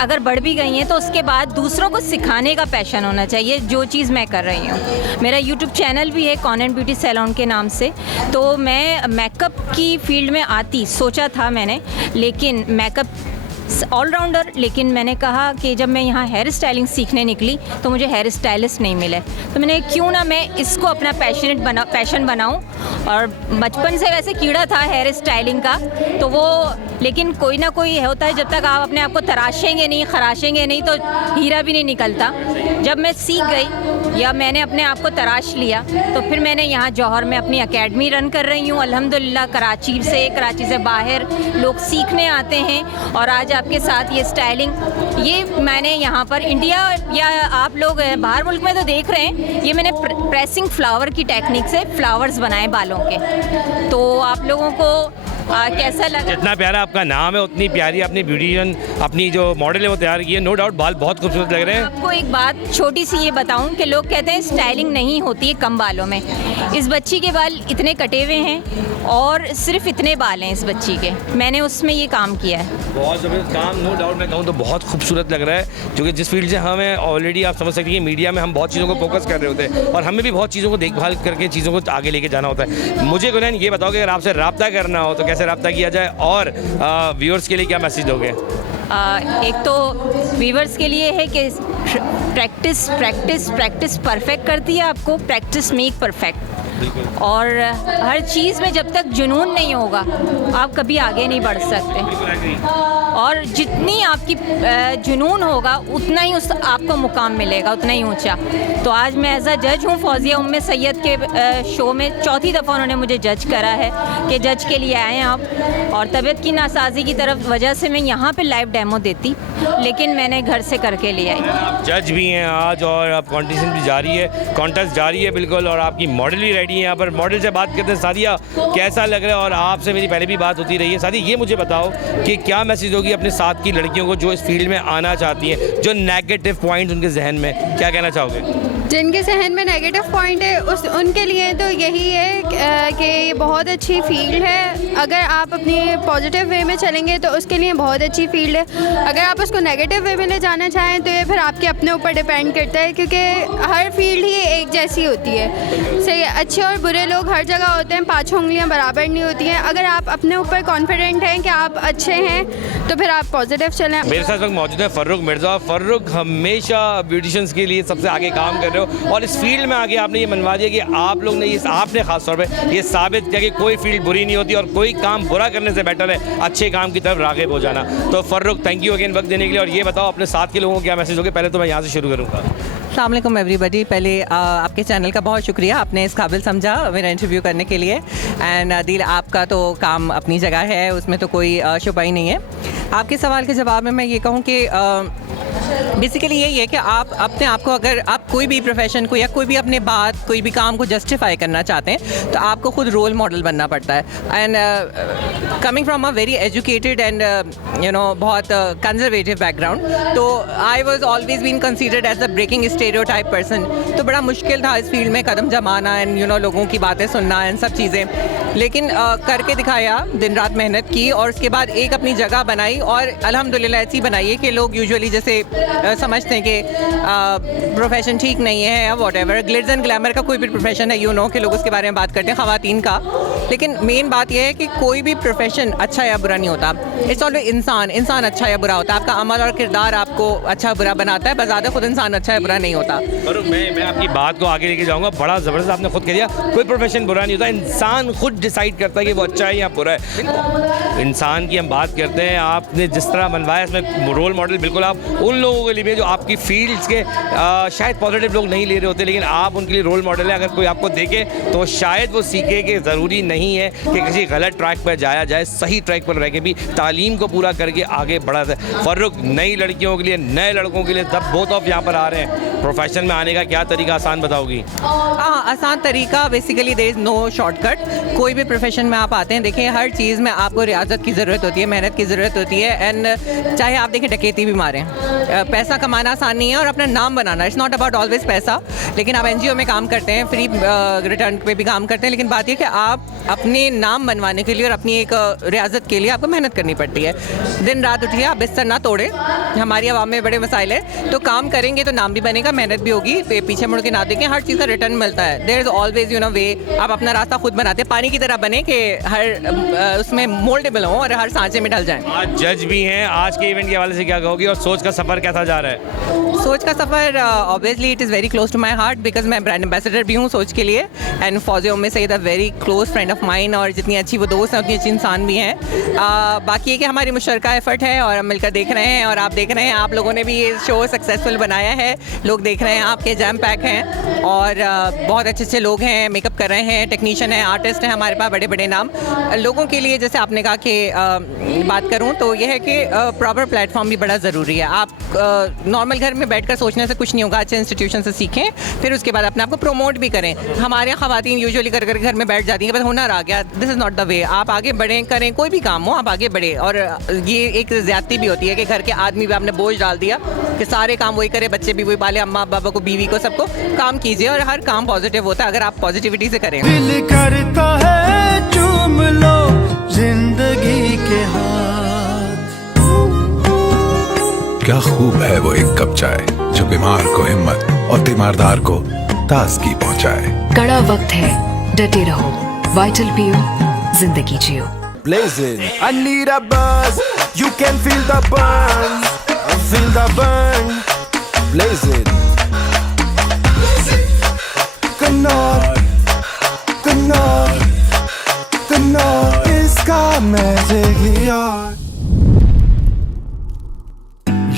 अगर बढ़ भी गई हैं तो उसके बाद दूसरों को सिखाने का पैशन होना चाहिए, जो चीज़ मैं कर रही हूँ। मेरा यूट्यूब चैनल भी है कौनैन ब्यूटी सैलून के नाम से। तो मैं मेकअप की फील्ड में आती सोचा था मैंने, लेकिन मेकअप ऑलराउंडर, लेकिन मैंने कहा कि जब मैं यहाँ हेयर स्टाइलिंग सीखने निकली तो मुझे हेयर स्टाइलिस्ट नहीं मिले, तो मैंने क्यों ना मैं इसको अपना पैशन बनाऊँ। और बचपन से वैसे कीड़ा था हेयर स्टाइलिंग का, तो वो लेकिन कोई ना कोई होता है, जब तक आप अपने आप को तराशेंगे नहीं, खराशेंगे नहीं तो हीरा भी नहीं निकलता। जब मैं सीख गई या मैंने अपने आप को तराश लिया तो फिर मैंने यहाँ जौहर में अपनी एकेडमी रन कर रही हूँ अल्हम्दुलिल्लाह। कराची से बाहर लोग सीखने आते हैं और आज आपके साथ ये स्टाइलिंग ये मैंने यहाँ पर इंडिया या आप लोग बाहर मुल्क में तो देख रहे हैं, ये मैंने प्रेसिंग फ्लावर की टेक्निक से फ्लावर्स बनाए बालों के। तो आप लोगों को कैसा लगा? जितना प्यारा आपका नाम है उतनी प्यारी अपनी ब्यूटिशियन अपनी जो मॉडल है वो तैयार की है। नो डाउट बाल बहुत खूबसूरत लग रहे हैं। आपको एक बात छोटी सी ये बताऊं कि लोग कहते हैं स्टाइलिंग नहीं होती है कम बालों में। इस बच्ची के बाल इतने कटे हुए हैं और सिर्फ इतने बाल हैं इस बच्ची के, मैंने उसमें ये काम किया है। बहुत ज़बरदस्त काम, नो डाउट मैं कहूँ तो बहुत खूबसूरत लग रहा है, क्योंकि जिस फील्ड से हमें ऑलरेडी आप समझ सकते हैं मीडिया में हम बहुत चीज़ों को फोकस कर रहे होते हैं और हमें भी बहुत चीज़ों को देखभाल करके चीज़ों को आगे लेके जाना होता है। मुझे कुनैन ये बताओ कि अगर आपसे रब्ता करना हो तो कैसे रब्ता किया जाए और व्यूअर्स के लिए क्या मैसेज दोगे? एक तो व्यूअर्स के लिए है कि प्रैक्टिस प्रैक्टिस प्रैक्टिस परफेक्ट करती है आपको, प्रैक्टिस मेक परफेक्ट। और हर चीज़ में जब तक जुनून नहीं होगा आप कभी आगे नहीं बढ़ सकते, और जितनी आपकी जुनून होगा उतना ही उस आपको मुकाम मिलेगा, उतना ही ऊंचा। तो आज मैं एज अ जज हूँ फौजिया उम्मे सैयद के शो में, चौथी दफ़ा उन्होंने मुझे जज करा है कि जज के लिए आए हैं आप, और तबीयत की नासाजी की तरफ वजह से मैं यहाँ पे लाइव डेमो देती, लेकिन मैंने घर से करके ले आई। जज भी हैं आज और अब कॉन्टेस्ट भी जारी है, कॉन्टेस्ट जारी है बिल्कुल, और आपकी मॉडल भी रेडी है। यहाँ पर मॉडल से बात करते हैं, सादिया कैसा लग रहा है? और आपसे मेरी पहले भी बात होती रही है। सादिया ये मुझे बताओ कि क्या मैसेज होगी अपने साथ की लड़कियों को जो इस फील्ड में आना चाहती हैं, जो नेगेटिव पॉइंट्स उनके जहन में, क्या कहना चाहोगे? जिनके जहन में नेगेटिव पॉइंट है उनके लिए तो यही है कि ये बहुत अच्छी फील्ड है। अगर आप अपनी पॉजिटिव वे में चलेंगे तो उसके लिए बहुत अच्छी फील्ड है। अगर आप उसको नेगेटिव वे में ले जाना चाहें तो ये फिर आपके अपने ऊपर डिपेंड करता है, क्योंकि हर फील्ड ही एक जैसी होती है। सही, अच्छे और बुरे लोग हर जगह होते हैं, पाँचों उंगलियां बराबर नहीं होती हैं। अगर आप अपने ऊपर कॉन्फिडेंट हैं कि आप अच्छे हैं तो फिर आप पॉजिटिव चलें। मेरे साथ वक्त मौजूद है फ़र्रुख मिर्ज़ा। फ़र्रुख हमेशा ब्यूटिशियंस के लिए सबसे आगे काम कर रहे हो और इस फील्ड में आगे आपने ये मनवा दिया कि आप लोग ने आपने खास तौर पे ये साबित किया कि कोई फील्ड बुरी नहीं होती और कोई काम बुरा करने से बेटर है अच्छे काम की तरफ राग़िब हो जाना। तो फ़र्रुख थैंक यू अगेन वक्त देने के लिए, और ये बताओ अपने साथ के लोगों को क्या मैसेज होगा? पहले तो मैं यहाँ से शुरू करूँगा। अस्सलाम वालेकुम एवरीबॉडी। पहले आपके चैनल का बहुत शुक्रिया, आपने इस काबिल समझा मेरा इंटरव्यू करने के लिए। एंड दिल आपका तो काम अपनी जगह है, उसमें तो कोई शुबा ही नहीं है। आपके सवाल के जवाब में मैं ये कहूँ कि बेसिकली यही है कि आप अपने आप को, अगर आप कोई भी प्रोफेशन को या कोई भी अपने बात कोई भी काम को जस्टिफाई करना चाहते हैं तो आपको खुद रोल मॉडल बनना पड़ता है। And coming from a very educated and बहुत कंजर्वेटिव बैकग्राउंड, तो I was always been considered as a breaking stereotype person. तो बड़ा मुश्किल था इस फील्ड में कदम जमाना एंड लोगों की बातें सुनना एंड सब चीज़ें, लेकिन करके दिखाया, दिन रात मेहनत की और उसके बाद एक अपनी जगह बनाई, और अल्हम्दुलिल्लाह ऐसी बनाई है कि लोग यूजुअली जैसे समझते हैं कि प्रोफेशन ठीक नहीं है या what ever, Glitz and glamour का कोई भी प्रोफेशन है कि लोग उसके बारे में बात करते हैं ख़वातीन का, लेकिन मेन बात यह है कि कोई भी प्रोफेशन अच्छा या बुरा नहीं होता। इट्स ऑलवेज इंसान अच्छा या बुरा होता है। आपका अमल और किरदार आपको अच्छा बुरा बनाता है, बज़ाते खुद इंसान अच्छा या बुरा नहीं होता। मैं आपकी बात को आगे लेके जाऊँगा, बड़ा ज़बरदस्त आपने खुद कह दिया, कोई प्रोफेशन बुरा नहीं होता, इंसान खुद डिसाइड करता है कि वो अच्छा है या बुरा है। इंसान की हम बात करते हैं, आपने जिस तरह बनवाया इसमें रोल मॉडल बिल्कुल आप उन लोगों के बेसिकली में जो आपकी फील्ड्स के शायद पॉजिटिव लोग नहीं ले रहे होते, लेकिन आप उनके लिए रोल मॉडल है। अगर कोई आपको देखे तो शायद वो सीखे कि ज़रूरी नहीं है कि किसी गलत ट्रैक पर जाया जाए, सही ट्रैक पर रह के भी तालीम को पूरा करके आगे बढ़ा जाए। फर्रुख, नई लड़कियों के लिए, नए लड़कों के लिए जब बोथ ऑफ यहाँ पर आ रहे हैं, प्रोफेशन में आने का क्या तरीका आसान बताओगी? हाँ, आसान तरीका basically there is no shortcut. कोई भी प्रोफेशन में आप आते हैं, देखिए हर चीज़ में आपको रियाजत की ज़रूरत होती है, मेहनत की ज़रूरत होती है। एंड चाहे आप देखें डकैती भी मारें, पैसा कमाना आसान नहीं है और अपना नाम बनाना, इट्स नॉट अबाउट ऑलवेज पैसा। लेकिन आप NGO में काम करते हैं, फ्री रिटर्न पे भी काम करते हैं, लेकिन बात यह कि आप अपने नाम बनवाने के लिए और अपनी एक रियाजत के लिए आपको मेहनत करनी पड़ती है। दिन रात उठिए, आप बिस्तर ना तोड़ें। हमारी आवाम में बड़े मसाइल है, तो काम करेंगे तो नाम भी बनेगा, मेहनत भी होगी, पीछे मुड़ के ना देखें, हर चीज़ का रिटर्न मिलता है। देयर इज़ ऑलवेज वे। आप अपना रास्ता खुद बनाते हैं, पानी की तरह बने कि हर उसमें मोल्डेबल हो और हर सांचे में ढल जाएं। आज जज भी हैं, आज के इवेंट के हवाले से क्या कहोगी और सोच का सफ़र कैसा जा रहा है? सोच का सफ़र obviously it is very close to my heart because मैं ब्रांड एम्बेसडर भी हूँ सोच के लिए। And Fauzia Umme Saeed a very close friend of mine, और जितनी अच्छी वो दोस्त हैं उतनी अच्छी इंसान भी हैं। बाकी ये कि हमारी मुश्तरका एफर्ट है और हम मिलकर देख रहे हैं, और आप देख रहे हैं, आप लोगों ने भी ये शो सक्सेसफुल बनाया है, लोग देख रहे हैं, आपके जैम पैक हैं और बहुत अच्छे अच्छे लोग हैं, मेकअप कर रहे हैं, टेक्नीशियन हैं, आर्टिस्ट हैं, हमारे पास बड़े बड़े नाम। लोगों के लिए जैसे आपने कहा कि बात करूं तो यह है कि प्रॉपर प्लेटफॉर्म भी बड़ा ज़रूरी है। आप नॉर्मल घर में बैठकर सोचने से कुछ नहीं होगा, अच्छे इंस्टीट्यूशन से सीखें, फिर उसके बाद अपने आप को प्रमोट भी करें। हमारे यहाँ ख़वातीन यूजुअली कर घर में बैठ जाती हैं, बस हुनर आ गया, this is not the way. आप आगे बढ़ें, करें, कोई भी काम हो आप आगे बढ़े। और ये एक ज़्यादती भी होती है कि घर के आदमी भी आपने बोझ डाल दिया कि सारे काम वही करे, बच्चे भी वही पाले, अम्मा बाबा को, बीवी को, सबको काम कीजिए, और हर काम पॉजिटिव होता है अगर आप पॉजिटिविटी से करें। दिल करता है चूम लो जिंदगी के हाथ। क्या खूब है वो एक कप चाय जो बीमार को हिम्मत और तीमारदार को ताजगी पहुंचाए। कड़ा वक्त है, डटे रहो, वाइटल पियो, जिंदगी जियो। Blazing, I need a buzz. You can feel the burn, feel the burn. Blazing, कन्नौर, कन्नौर, कन्नौर इसका मैजिक ही और।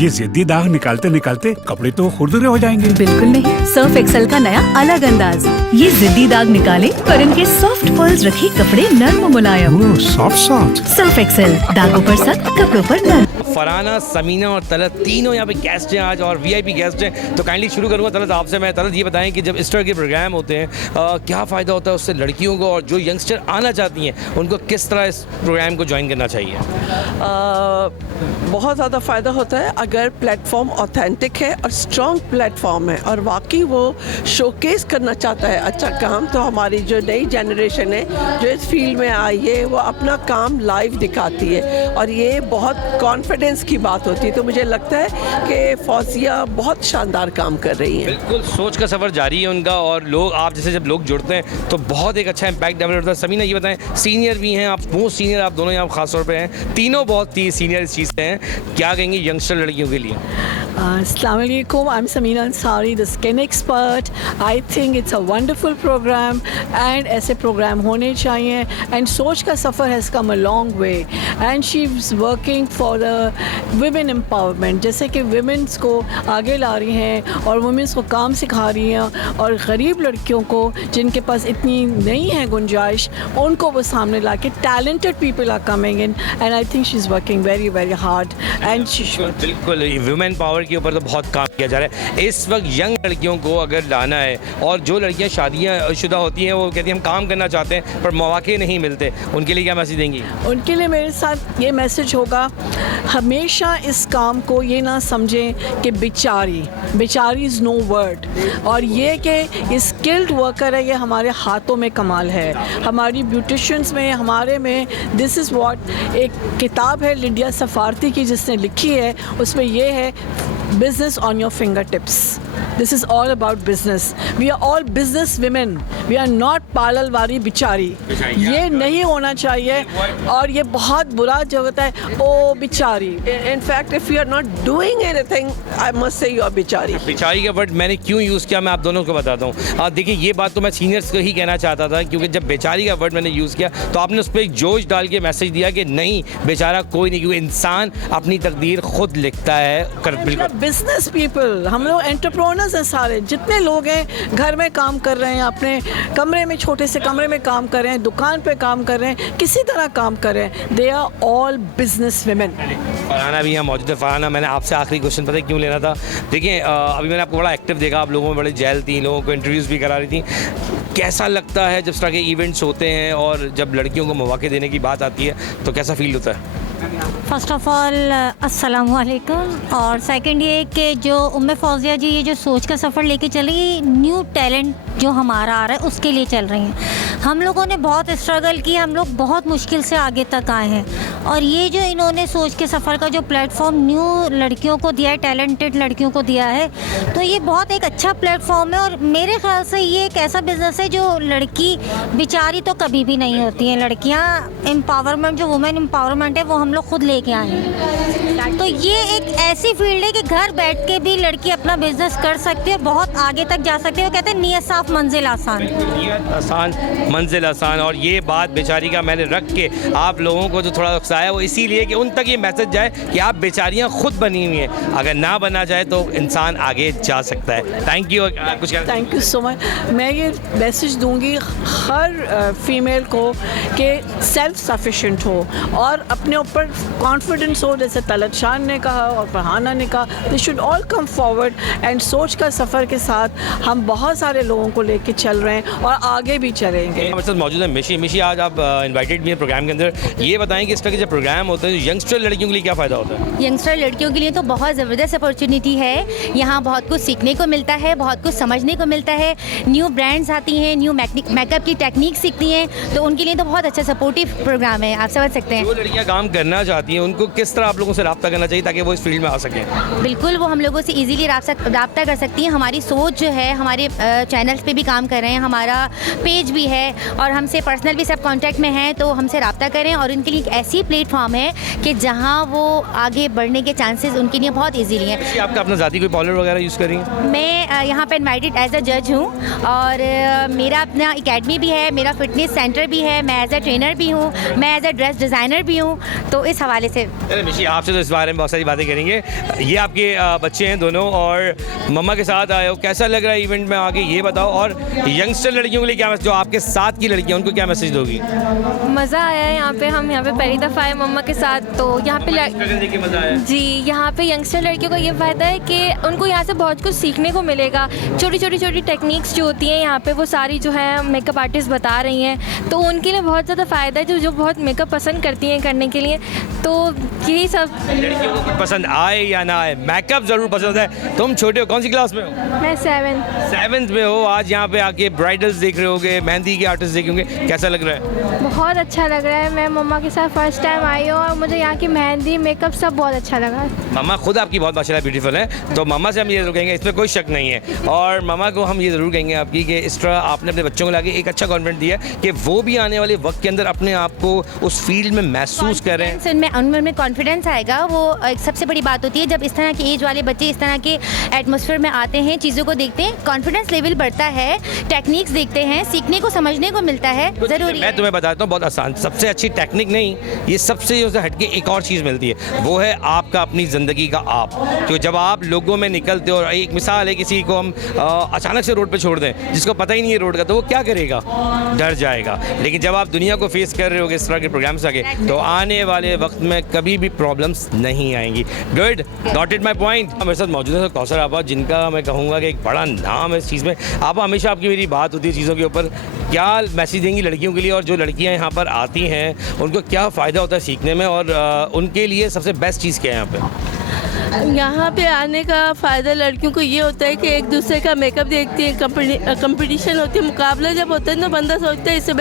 ये जिद्दी दाग निकालते निकालते कपड़े तो खुरदुरे हो जाएंगे। बिल्कुल नहीं, सर्फ एक्सेल का नया अलग अंदाज। ये जिद्दी दाग निकाले पर इनके सॉफ्ट पर्ल्स रखे कपड़े नर्म मुलायम। सॉफ्ट सर्फ एक्सेल, दागों पर सख्त, कपड़ों पर नर्म। फरहाना, समीना और तलत तीनों यहाँ पे गेस्ट हैं आज, और VIP गेस्ट हैं। तो काइंडली शुरू करूँगा तलत आपसे। मैं तलत ये बताएं कि जब इस तरह के प्रोग्राम होते हैं क्या फ़ायदा होता है उससे लड़कियों को, और जो यंगस्टर आना चाहती हैं उनको किस तरह इस प्रोग्राम को ज्वाइन करना चाहिए? बहुत ज़्यादा फ़ायदा होता है अगर प्लेटफॉर्म ऑथेंटिक है और स्ट्रॉन्ग प्लेटफॉर्म है और वाकई वो शोकेस करना चाहता है अच्छा काम। तो हमारी जो नई जनरेशन है जो इस फील्ड में आई है वो अपना काम लाइव दिखाती है, और ये बहुत कॉन्फिडेंस की बात होती है। तो मुझे लगता है कि फौजिया बहुत शानदार काम कर रही है। बिल्कुल, सोच का सफ़र जारी है उनका, और लोग आप जैसे जब लोग जुड़ते हैं तो बहुत एक अच्छा इम्पैक्ट डेवलप होता है। समीना ये बताएं, सीनियर भी हैं आप, मोस्ट सीनियर आप दोनों यहाँ खास तौर पे हैं, तीनों बहुत ही सीनियर इस चीज़ से हैं, क्या कहेंगे यंगस्टर लड़कियों के लिए? Assalamu alaikum, I'm Samina Ansari, the skin expert. I think it's a wonderful program and ऐसे program होने चाहिए, and सोच का सफ़र has come a long way and she's working for the women empowerment, जैसे कि women's को आगे ला रही हैं और women's को काम सिखा रही हैं, और गरीब लड़कियों को जिनके पास इतनी नहीं है गुंजाइश उनको वो सामने ला के talented people are coming in, and I think she's working very very hard and she should. बिल्कुल, वुमेन पावर के ऊपर तो बहुत काम किया जा रहा है इस वक्त। यंग लड़कियों को अगर लाना है, और जो लड़कियां शादियां शुदा होती हैं वो कहती हैं हम काम करना चाहते हैं पर मौके नहीं मिलते, उनके लिए क्या मैसेज देंगी? उनके लिए मेरे साथ ये मैसेज होगा, हमेशा इस काम को ये ना समझें कि बेचारी इज़ नो वर्ड, और ये कि स्किल्ड वर्कर है, ये हमारे हाथों में कमाल है। हमारी ब्यूटिशियंस में, हमारे में, दिस इज़ व्हाट, एक किताब है लिडिया सफारती की जिसने लिखी है, उसमें ये है business on your fingertips. This is all about business. We are all business women. We are not पाललवारी बिचारी। ये नहीं होना चाहिए, और ये बहुत बुरा जो होता है ओ बिचारी। In fact, if you are not doing anything, I must say you are बिचारी। बिचारी का वर्ड मैंने क्यों यूज़ किया मैं आप दोनों को बताता हूँ। देखिए ये बात तो मैं सीनियर्स को ही कहना चाहता था, क्योंकि जब बेचारी का वर्ड मैंने यूज़ किया तो आपने उस पर एक जोश डाल के मैसेज दिया कि नहीं बेचारा कोई नहीं, क्योंकि इंसान अपनी तकदीर खुद लिखता है। बिल्कुल बिजनेस पीपल, हम लोग एंटरप्रेन्योर्स हैं सारे, जितने लोग हैं घर में काम कर रहे हैं, अपने कमरे में, छोटे से कमरे में काम कर रहे हैं, दुकान पे काम कर रहे हैं, किसी तरह काम कर रहे हैं, they are all business women. Farhana भी यहाँ मौजूद है। फरहाना, मैंने आपसे आखिरी क्वेश्चन पता है क्यों लेना था? देखिए अभी मैंने आपको बड़ा एक्टिव देखा, आप लोगों में बड़े जेल थी, लोगों को इंटरव्यूज़ भी करा रही थी। कैसा लगता है जब इस तरह के इवेंट्स होते हैं और जब लड़कियों को मौके देने की बात आती है तो कैसा फील होता है? फ़र्स्ट ऑफ़ ऑल अस्सलाम वालेकुम। और सेकंड ये कि जो उम्मे फौजिया जी ये जो सोच का सफ़र लेके चली, न्यू टैलेंट जो हमारा आ रहा है उसके लिए चल रही हैं। हम लोगों ने बहुत स्ट्रगल की, हम लोग बहुत मुश्किल से आगे तक आए हैं, और ये जो इन्होंने सोच के सफ़र का जो प्लेटफॉर्म न्यू लड़कियों को दिया है, टैलेंटेड लड़कियों को दिया है, तो ये बहुत एक अच्छा प्लेटफॉर्म है। और मेरे ख्याल से ये एक ऐसा बिज़नेस है जो लड़की बेचारी तो कभी भी नहीं होती हैं। लड़कियाँ एम्पावरमेंट, जो वुमेन एम्पावरमेंट है वो हम लोग खुद लेके आए हैं। तो ये एक ऐसी फील्ड है कि घर बैठ के भी लड़की अपना बिजनेस कर सकती है, बहुत आगे तक जा सकती है। वो कहते हैं नियत साफ मंजिल आसान। नियत आसान मंजिल आसान। और ये बात बेचारी का मैंने रख के आप लोगों को जो थोड़ा उकसाया वो इसीलिए कि उन तक ये मैसेज जाए कि आप बेचारियाँ खुद बनी हुई हैं, अगर ना बना जाए तो इंसान आगे जा सकता है। Thank you. कुछ थैंक यू सो मच। मैं ये मैसेज दूंगी हर फीमेल को कि सेल्फ सफिशिएंट हो और अपने ऊपर कॉन्फिडेंस हो, जैसे तलत शान ने कहा और फरहाना ने कहा, they should all come forward and सोच का सफ़र के साथ हम बहुत सारे लोगों को लेके चल रहे हैं और आगे भी चलेंगे। हमारे साथ मौजूद है मिशी। मिशी, आज आप इनवाइटेड भी हैं प्रोग्राम के अंदर। ये बताएं कि इस तरह के जो प्रोग्राम होते हैं यंगस्टर लड़कियों के लिए क्या फ़ायदा होता है? यंगस्टर लड़कियों के लिए तो बहुत ज़बरदस्त अपॉर्चुनिटी है। यहाँ बहुत कुछ सीखने को मिलता है, बहुत कुछ समझने को मिलता है। न्यू ब्रांड्स आती हैं, न्यू मेकअप की टेक्निक सीखती हैं, तो उनके लिए तो बहुत अच्छा सपोर्टिव प्रोग्राम है, आप समझ सकते हैं। जो लड़कियाँ काम करना चाहती हैं उनको किस तरह आप लोगों से रब्ता करना चाहिए ताकि वो इस फील्ड में आ सकें? बिल्कुल, वो हम लोगों से इजीली रब्ता कर सकती हैं। हमारी सोच जो है, हमारे चैनल्स पे भी काम कर रहे हैं, हमारा पेज भी है और हमसे पर्सनल भी सब कांटेक्ट में हैं, तो हमसे रब्ता करें। और उनके लिए एक ऐसी प्लेटफॉर्म है कि जहां वो आगे बढ़ने के चांसेस उनके लिए बहुत इजीली हैं। आपका अपना ज़ाती कोई पार्लर वगैरह यूज़ करेंगे? मैं यहाँ पे इनवाइटेड एज अ जज हूँ और मेरा अपना एकेडमी भी है, मेरा फिटनेस सेंटर भी है, मैं एज अ ट्रेनर भी हूँ, मैं एज अ ड्रेस डिज़ाइनर भी हूँ। तो इस हवाले से मिशी, आपसे तो इस बारे में बहुत सारी बातें करेंगे। ये आपके बच्चे हैं दोनों और मम्मा के साथ आए हो, कैसा लग रहा है इवेंट में आगे ये बताओ। और यंगस्टर लड़कियों के लिए क्या, जो आपके साथ की लड़कियां उनको क्या मैसेज दोगी? मज़ा आया है यहाँ पे, हम यहाँ पे पहली दफ़ा आए मम्मा के साथ, तो यहाँ पे मज़ा आया जी। यहाँ पे यंगस्टर लड़कियों का ये फ़ायदा है कि उनको यहाँ से बहुत कुछ सीखने को मिलेगा। छोटी टेक्निक्स जो होती हैं यहाँ पे वो सारी जो है मेकअप आर्टिस्ट बता रही हैं, तो उनके लिए बहुत ज़्यादा फ़ायदा है जो बहुत मेकअप पसंद करती हैं करने के लिए। तो यही सब, लड़कियों को पसंद आए या ना आए, मेकअप ज़रूर पसंद है। तुम छोटे हो, कौन सी क्लास में हो? मैं 7th में हो। आज यहाँ पे आके ब्राइडल्स देख रहे होगे, मेहंदी के आर्टिस्ट देखे होंगे, कैसा लग रहा है? बहुत अच्छा लग रहा है। मैं मम्मा के साथ फर्स्ट टाइम आई हूँ और मुझे यहाँ की मेहंदी मेकअप सब बहुत अच्छा लगा। मम्मा खुद आपकी बहुत माशाल्लाह ब्यूटीफुल है, तो मम्मा से हम ये ज़रूर कहेंगे, इसमें कोई शक नहीं है। और मम्मा को हम ये ज़रूर कहेंगे आपकी कि इस तरह आपने अपने बच्चों को लाके एक अच्छा कॉन्फिडेंस दिया कि वो भी आने वाले वक्त के अंदर अपने आप को उस फील्ड में महसूस करें, उनमें कॉन्फिडेंस आएगा। वो एक सबसे बड़ी बात होती है जब इस तरह की एज वाले बच्चे इस तरह के एटमॉस्फेयर में आते हैं, चीज़ों को देखते हैं, कॉन्फिडेंस लेवल बढ़ता है, टेक्निक्स देखते हैं, सीखने को समझने को मिलता है। ज़रूरी मैं तुम्हें बताता हूँ बहुत आसान, सबसे अच्छी टेक्निक नहीं, ये सबसे हटके एक और चीज़ मिलती है, वो है आपका अपनी ज़िंदगी का आप। तो जब आप लोगों में निकलते हो, और एक मिसाल है किसी को हम अचानक से रोड पे छोड़ दें जिसको पता ही नहीं है रोड का, तो वो क्या करेगा? डर जाएगा। लेकिन जब आप दुनिया को फेस कर रहे हो इस तरह के प्रोग्राम्स आगे, तो आने वाले वक्त में कभी भी प्रॉब्लम्स नहीं आएंगी। Good, noted my point. मेरे साथ मौजूद है कौसर आपा, जिनका मैं कहूँगा कि एक बड़ा नाम है इस चीज़ में। आप हमेशा आपकी मेरी बात होती है चीज़ों के ऊपर, क्या मैसेज देंगी लड़कियों के लिए, और जो लड़कियाँ यहाँ पर आती हैं उनको क्या फ़ायदा होता है सीखने में, और उनके लिए सबसे बेस्ट चीज़ क्या है यहाँ पे? यहाँ पे आने का फ़ायदा लड़कियों को ये होता है कि एक दूसरे का मेकअप देखती है, कंपटीशन होती है, मुकाबला जब होता है तो बंदा सोचता है इससे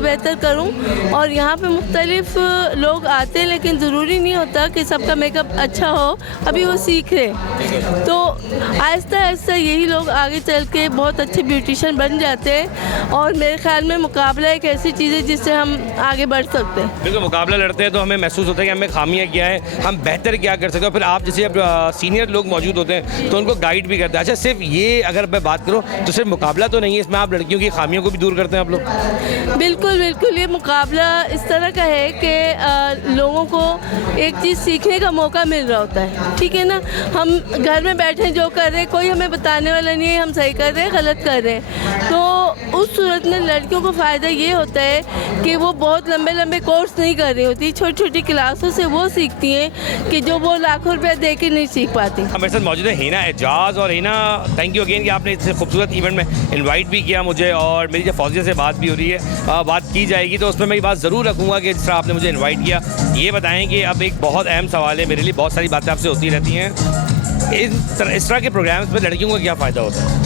बेहतर करूँ। और यहाँ पे मुख्तलिफ लोग आते हैं, लेकिन ज़रूरी नहीं होता कि सबका मेकअप अच्छा हो, अभी वो सीख रहे। तो आहिस्ता आहिस्ता यही लोग आगे चल के बहुत अच्छे ब्यूटिशियन बन जाते हैं। और मेरे ख्याल में मुकाबला एक ऐसी चीज़ है जिससे हम आगे बढ़ सकते हैं। बिल्कुल, मुकाबला लड़ते हैं तो हमें महसूस होता है कि हमें खामियाँ क्या है, हम बेहतर क्या कर सकते हो, फिर आप जैसे अब सीनियर लोग मौजूद होते हैं तो उनको गाइड भी करते हैं। अच्छा, सिर्फ ये अगर मैं बात करूँ तो सिर्फ मुकाबला तो नहीं है इसमें, आप लड़कियों की खामियों को भी दूर करते हैं आप लोग? बिल्कुल बिल्कुल, ये मुकाबला इस तरह का है कि लोगों को एक चीज़ सीखने का मौका मिल रहा होता है, ठीक है ना। हम घर में बैठे जो कर रहे हैं, कोई हमें बताने वाला नहीं है हम सही कर रहे हैं गलत कर रहे हैं। तो उस सूरत में लड़कियों को फ़ायदा ये होता है कि वो बहुत लंबे लंबे कोर्स नहीं कर रही होती, छोटी छोटी क्लासों से वो सीखती हैं कि जो वो लाखों रुपया दे के नहीं सीख पाती। हमारे साथ मौजूद है हिना एजाज। और हिना, थैंक यू अगेन कि आपने इतने खूबसूरत इवेंट में इनवाइट भी किया मुझे, और मेरी जब फौजिया से बात भी हो रही है, बात की जाएगी तो उसमें मैं ये बात ज़रूर रखूँगा कि जिस तरह आपने मुझे इन्वाइट किया। ये बताएं कि अब एक बहुत अहम सवाल है मेरे लिए, बहुत सारी बातें आपसे होती रहती हैं, इस तरह के प्रोग्राम्स में लड़कियों को क्या फ़ायदा होता है?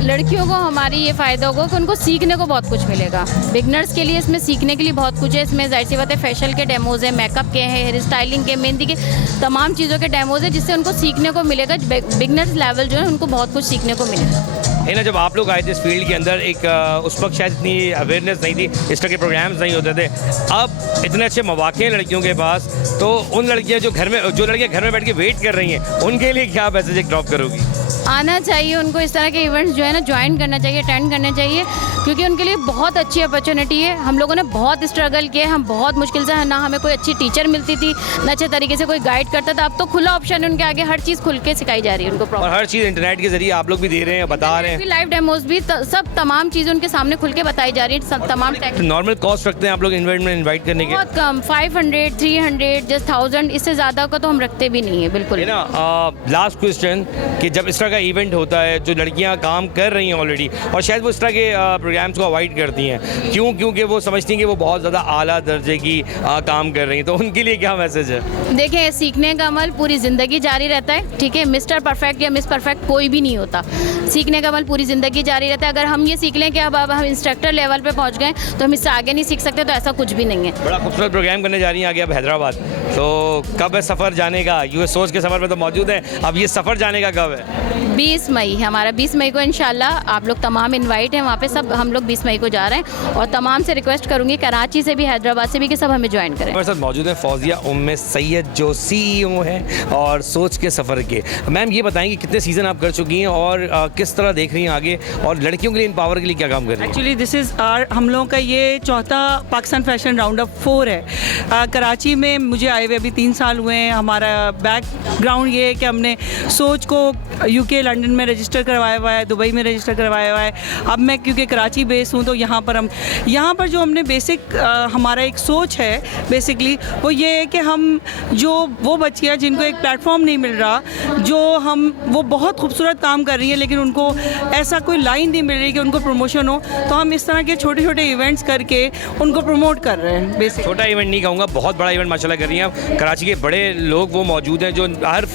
लड़कियों को हमारी ये फ़ायदा होगा कि उनको सीखने को बहुत कुछ मिलेगा। बिगनर्स के लिए इसमें सीखने के लिए बहुत कुछ है। इसमें जाहिर सी बात है फेशियल के डेमोज़ है, मेकअप के हैं, हेयर स्टाइलिंग के, मेहंदी के, तमाम चीज़ों के डेमोज़ है जिससे उनको सीखने को मिलेगा। बिगनर्स लेवल जो है उनको बहुत कुछ सीखने को मिलेगा। है ना, जब आप लोग आए थे इस फील्ड के अंदर, एक उस वक्त शायद इतनी अवेयरनेस नहीं थी, इस तरह के प्रोग्राम्स नहीं होते थे। अब इतने अच्छे मौके हैं लड़कियों के पास, तो उन लड़कियां जो लड़कियां घर में बैठ के वेट कर रही हैं, उनके लिए क्या मैसेज एक ड्रॉप करोगी? आना चाहिए उनको, इस तरह के इवेंट्स जो है ना ज्वाइन करना चाहिए, अटेंड करने चाहिए, क्योंकि उनके लिए बहुत अच्छी अपॉर्चुनिटी है। हम लोगों ने बहुत स्ट्रगल किया, हम बहुत मुश्किल से, ना हमें कोई अच्छी टीचर मिलती थी, ना अच्छे तरीके से कोई गाइड करता था। अब तो खुला ऑप्शन है उनके आगे, हर चीज़ खुल के सिखाई जा रही है उनको। और हर चीज़ इंटरनेट के जरिए आप लोग भी दे रहे हैं, बता रहे हैं, लाइव डेमोज भी, सब तमाम चीज़ें उनके सामने खुल के बताई जा रही है। तमाम नॉर्मल कॉस्ट रखते हैं आप लोग इवेंट में इन्वाइट करने के? बहुत कम, 500, 300, जस्ट 1000, इससे ज़्यादा का तो हम रखते भी नहीं है। बिल्कुल है ना। लास्ट क्वेश्चन, कि जब इस तरह का इवेंट होता है, जो लड़कियां काम कर रही हैं ऑलरेडी, और शायद वो इस तरह के प्रोग्राम्स को अवॉइड करती हैं, क्योंकि वो समझती हैं कि वो बहुत ज़्यादा आला दर्जे की काम कर रही हैं, तो उनके लिए क्या मैसेज है? देखिए, सीखने का अमल पूरी ज़िंदगी जारी रहता है, ठीक है। मिस्टर परफेक्ट या मिस परफेक्ट कोई भी नहीं होता। सीखने का अमल पूरी ज़िंदगी जारी रहता है। अगर हम ये सीख लें कि अब हम इंस्ट्रक्टर लेवल पे पहुंच गए तो हम इससे आगे नहीं सीख सकते, तो ऐसा कुछ भी नहीं है। बड़ा खूबसूरत प्रोग्राम करने जा रही हैं आगे अब हैदराबाद, तो कब है सफ़र जाने का? यूँ सोच के सफ़र में तो मौजूद है, अब ये सफ़र जाने का कब है? 20 मई, हमारा 20 मई को इंशाल्लाह। आप लोग तमाम इनवाइट हैं वहाँ पे, सब हम लोग 20 मई को जा रहे हैं, और तमाम से रिक्वेस्ट करूँगी, कराची से भी, हैदराबाद से भी, कि सब हमें ज्वाइन करें। हमारे साथ मौजूद है फौजिया उम्मे सैयद, जो CEO हैं और सोच के सफ़र के। मैम, ये बताएंगे कितने सीज़न आप कर चुकी हैं और किस तरह देख रही हैं आगे, और लड़कियों के लिए पावर के लिए क्या काम कर रही हैं? एक्चुअली दिस इज़ हम लोगों का ये चौथा पाकिस्तान फैशन राउंड ऑफ 4 है। कराची में मुझे आए हुए अभी 3 साल हुए हैं। हमारा बैकग्राउंड ये है कि हमने सोच को UK, लंदन में रजिस्टर करवाया हुआ है, दुबई में रजिस्टर करवाया हुआ है। अब मैं क्योंकि कराची बेस हूँ, तो यहाँ पर जो हमने बेसिक हमारा एक सोच है बेसिकली, वो ये है कि हम जो वो बच्चियाँ जिनको एक प्लेटफॉर्म नहीं मिल रहा, वो बहुत खूबसूरत काम कर रही हैं, लेकिन उनको ऐसा कोई लाइन नहीं मिल रही कि उनको प्रमोशन हो, तो हम इस तरह के छोटे छोटे इवेंट्स करके उनको प्रमोट कर रहे हैं। बेसिक छोटा इवेंट नहीं कहूँगा, बहुत बड़ा इवेंट माशाल्लाह कर रही हैं। कराची के बड़े लोग वो मौजूद हैं जो हर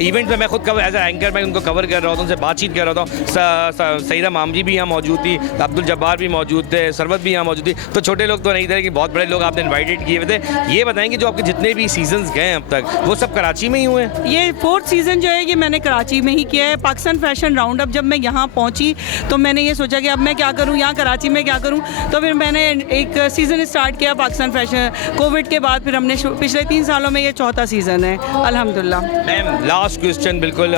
इवेंट में, मैं खुद एज ए एंकर मैं उनको कवर कर रहा होता हूँ, उनसे बातचीत कर रहा था। सईदा मामजी भी यहाँ मौजूद थी, अब्दुल जब्बार भी मौजूद थे, सरवत भी यहाँ मौजूद थी। तो छोटे लोग तो नहीं थे, कि बहुत बड़े लोग आपने इन्वाइटेड किए हुए थे। ये बताएंगे जो आपके जितने भी सीजन्स गए अब तक, वो सब कराची में ही हुए? ये 4th सीज़न जो है ये मैंने कराची में ही किया है। पाकिस्तान फैशन राउंड अप जब मैं यहाँ पहुँची तो मैंने ये सोचा कि अब मैं क्या करूँ, यहाँ कराची में क्या करूँ, तो फिर मैंने एक सीज़न स्टार्ट किया पाकिस्तान फैशन। कोविड के बाद फिर हमने पिछले 3 सालों में ये चौथा सीज़न है, अल्हम्दुलिल्लाह। मैम, लास्ट क्वेश्चन, बिल्कुल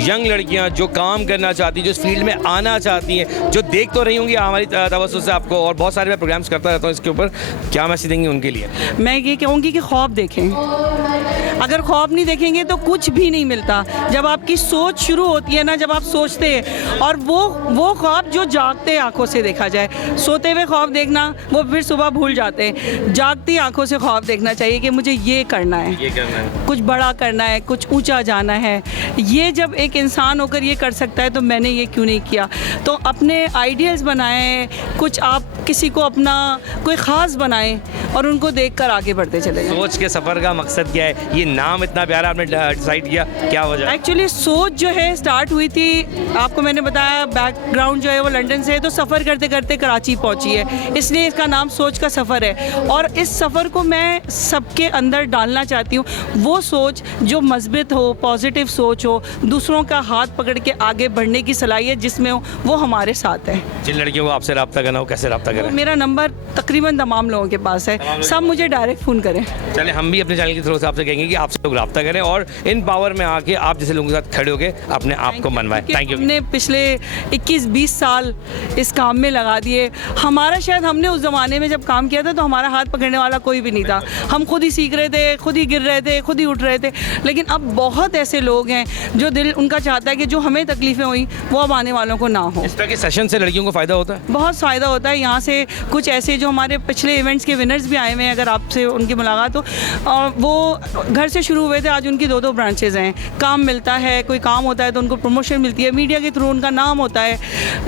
यंग लड़कियाँ जो काम करना चाहती हैं, जो इस फील्ड में आना चाहती हैं, जो देख तो रही होंगी हमारी तवज्जो से आपको, और बहुत सारे मैं प्रोग्राम्स करता रहता हूँ इसके ऊपर, क्या मैसेज देंगे उनके लिए? मैं ये कहूँगी कि ख्वाब देखें। अगर ख्वाब नहीं देखेंगे तो कुछ भी नहीं मिलता। जब आपकी सोच शुरू होती है ना, जब आप सोचते हैं, और वो ख्वाब जो जागते आंखों से देखा जाए, सोते हुए ख्वाब देखना वो फिर सुबह भूल जाते हैं। जागती आंखों से ख्वाब देखना चाहिए कि मुझे ये करना है, कुछ बड़ा करना है, कुछ ऊंचा जाना है। ये जब एक इंसान होकर ये कर सकता है तो मैंने ये क्यों नहीं किया? तो अपने आइडियल्स बनाएं, कुछ आप किसी को अपना कोई ख़ास बनाएं और उनको देखकर आगे बढ़ते चले जाएं। सोच के सफ़र का मकसद क्या है? ये नाम इतना प्यारा आपने डिसाइड किया, क्या वजह? एक्चुअली सोच जो है स्टार्ट हुई थी, आपको मैंने बताया बैकग्राउंड जो है वो लंदन से है, तो सफ़र करते करते कराची पहुंची है, इसलिए इसका नाम सोच का सफ़र है। और इस सफ़र को मैं सबके अंदर डालना चाहती हूँ, वो सोच जो मज़बूत हो, पॉजिटिव सोच हो, दूसरों का हाथ पकड़ के आगे बढ़ने की सलाहियत जिसमें हो, वो हमारे साथ है। जिन लड़कियों को आपसे रब्ता करना हो, कैसे रब्ता करें? मेरा नंबर तकरीबन तमाम लोगों के पास है, सब मुझे डायरेक्ट फ़ोन करें। चले हम भी अपने चैनल की तरफ से आपसे कहेंगे कि आपसे लोग रब्ता करें और इन पावर में आके आप जैसे लोगों के साथ खड़े होकर अपने आप को मनवाएं। Thank you. हमने पिछले 21-20 साल इस काम में लगा दिए। हमारा शायद हमने उस ज़माने में जब काम किया था तो हमारा हाथ पकड़ने वाला कोई भी नहीं था, हम खुद ही सीख रहे थे, खुद ही गिर रहे थे, खुद ही उठ रहे थे। लेकिन अब बहुत ऐसे लोग हैं जो दिल उनका चाहता है कि जो हमें तकलीफ़ें हुई वो अब आने वालों को ना हो। इस तरह के सेशन से लड़कियों को फ़ायदा होता है? बहुत फ़ायदा होता है। यहाँ से कुछ ऐसे जो हमारे पिछले इवेंट्स के विनर्स भी आए हुए हैं, अगर आपसे उनकी मुलाकात हो, और वो घर से शुरू हुए थे, आज उनकी 2-2 ब्रांचेज़ हैं। काम मिलता है, कोई काम होता है तो उनको प्रमोशन मिलती है, मीडिया के थ्रू उनका नाम होता है।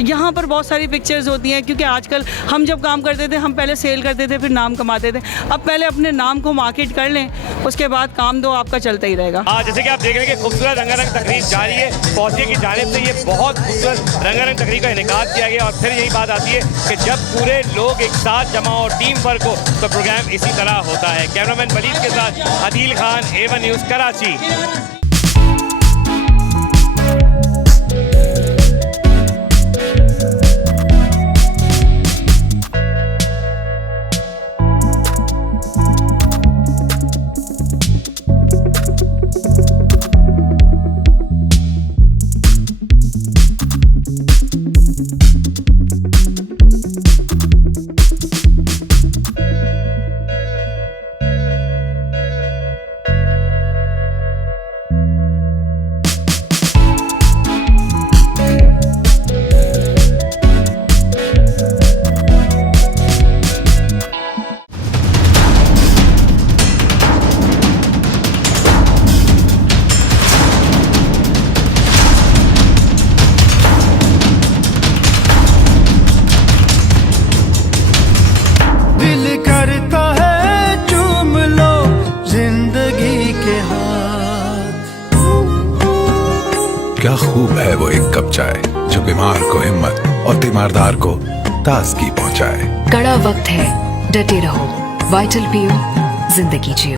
यहाँ पर बहुत सारी पिक्चर्स होती हैं, क्योंकि आजकल हम जब काम करते थे हम पहले सेल करते थे फिर नाम कमाते थे। अब पहले अपने नाम को मार्केट कर लें, उसके बाद काम दो आपका चलता ही रहेगा। जैसे कि आप देख रहे हैं कि खूबसूरत रंगारंग तकरीब जारी है, फौजिया की जानिब से ये बहुत खूबसूरत रंगारंग तकरीब का इनेकाद किया गया। और फिर यही बात आती है कि जब पूरे लोग एक साथ जमा हो, टीम वर्क हो, तो प्रोग्राम इसी तरह होता है। कैमरामैन वलीद के साथ आदिल खान, A1 न्यूज़, कराची। क्या खूब है वो एक कप चाय जो बीमार को हिम्मत और तीमारदार को ताजगी पहुंचाए। कड़ा वक्त है, डटे रहो, वाइटल पियो, जिंदगी जियो।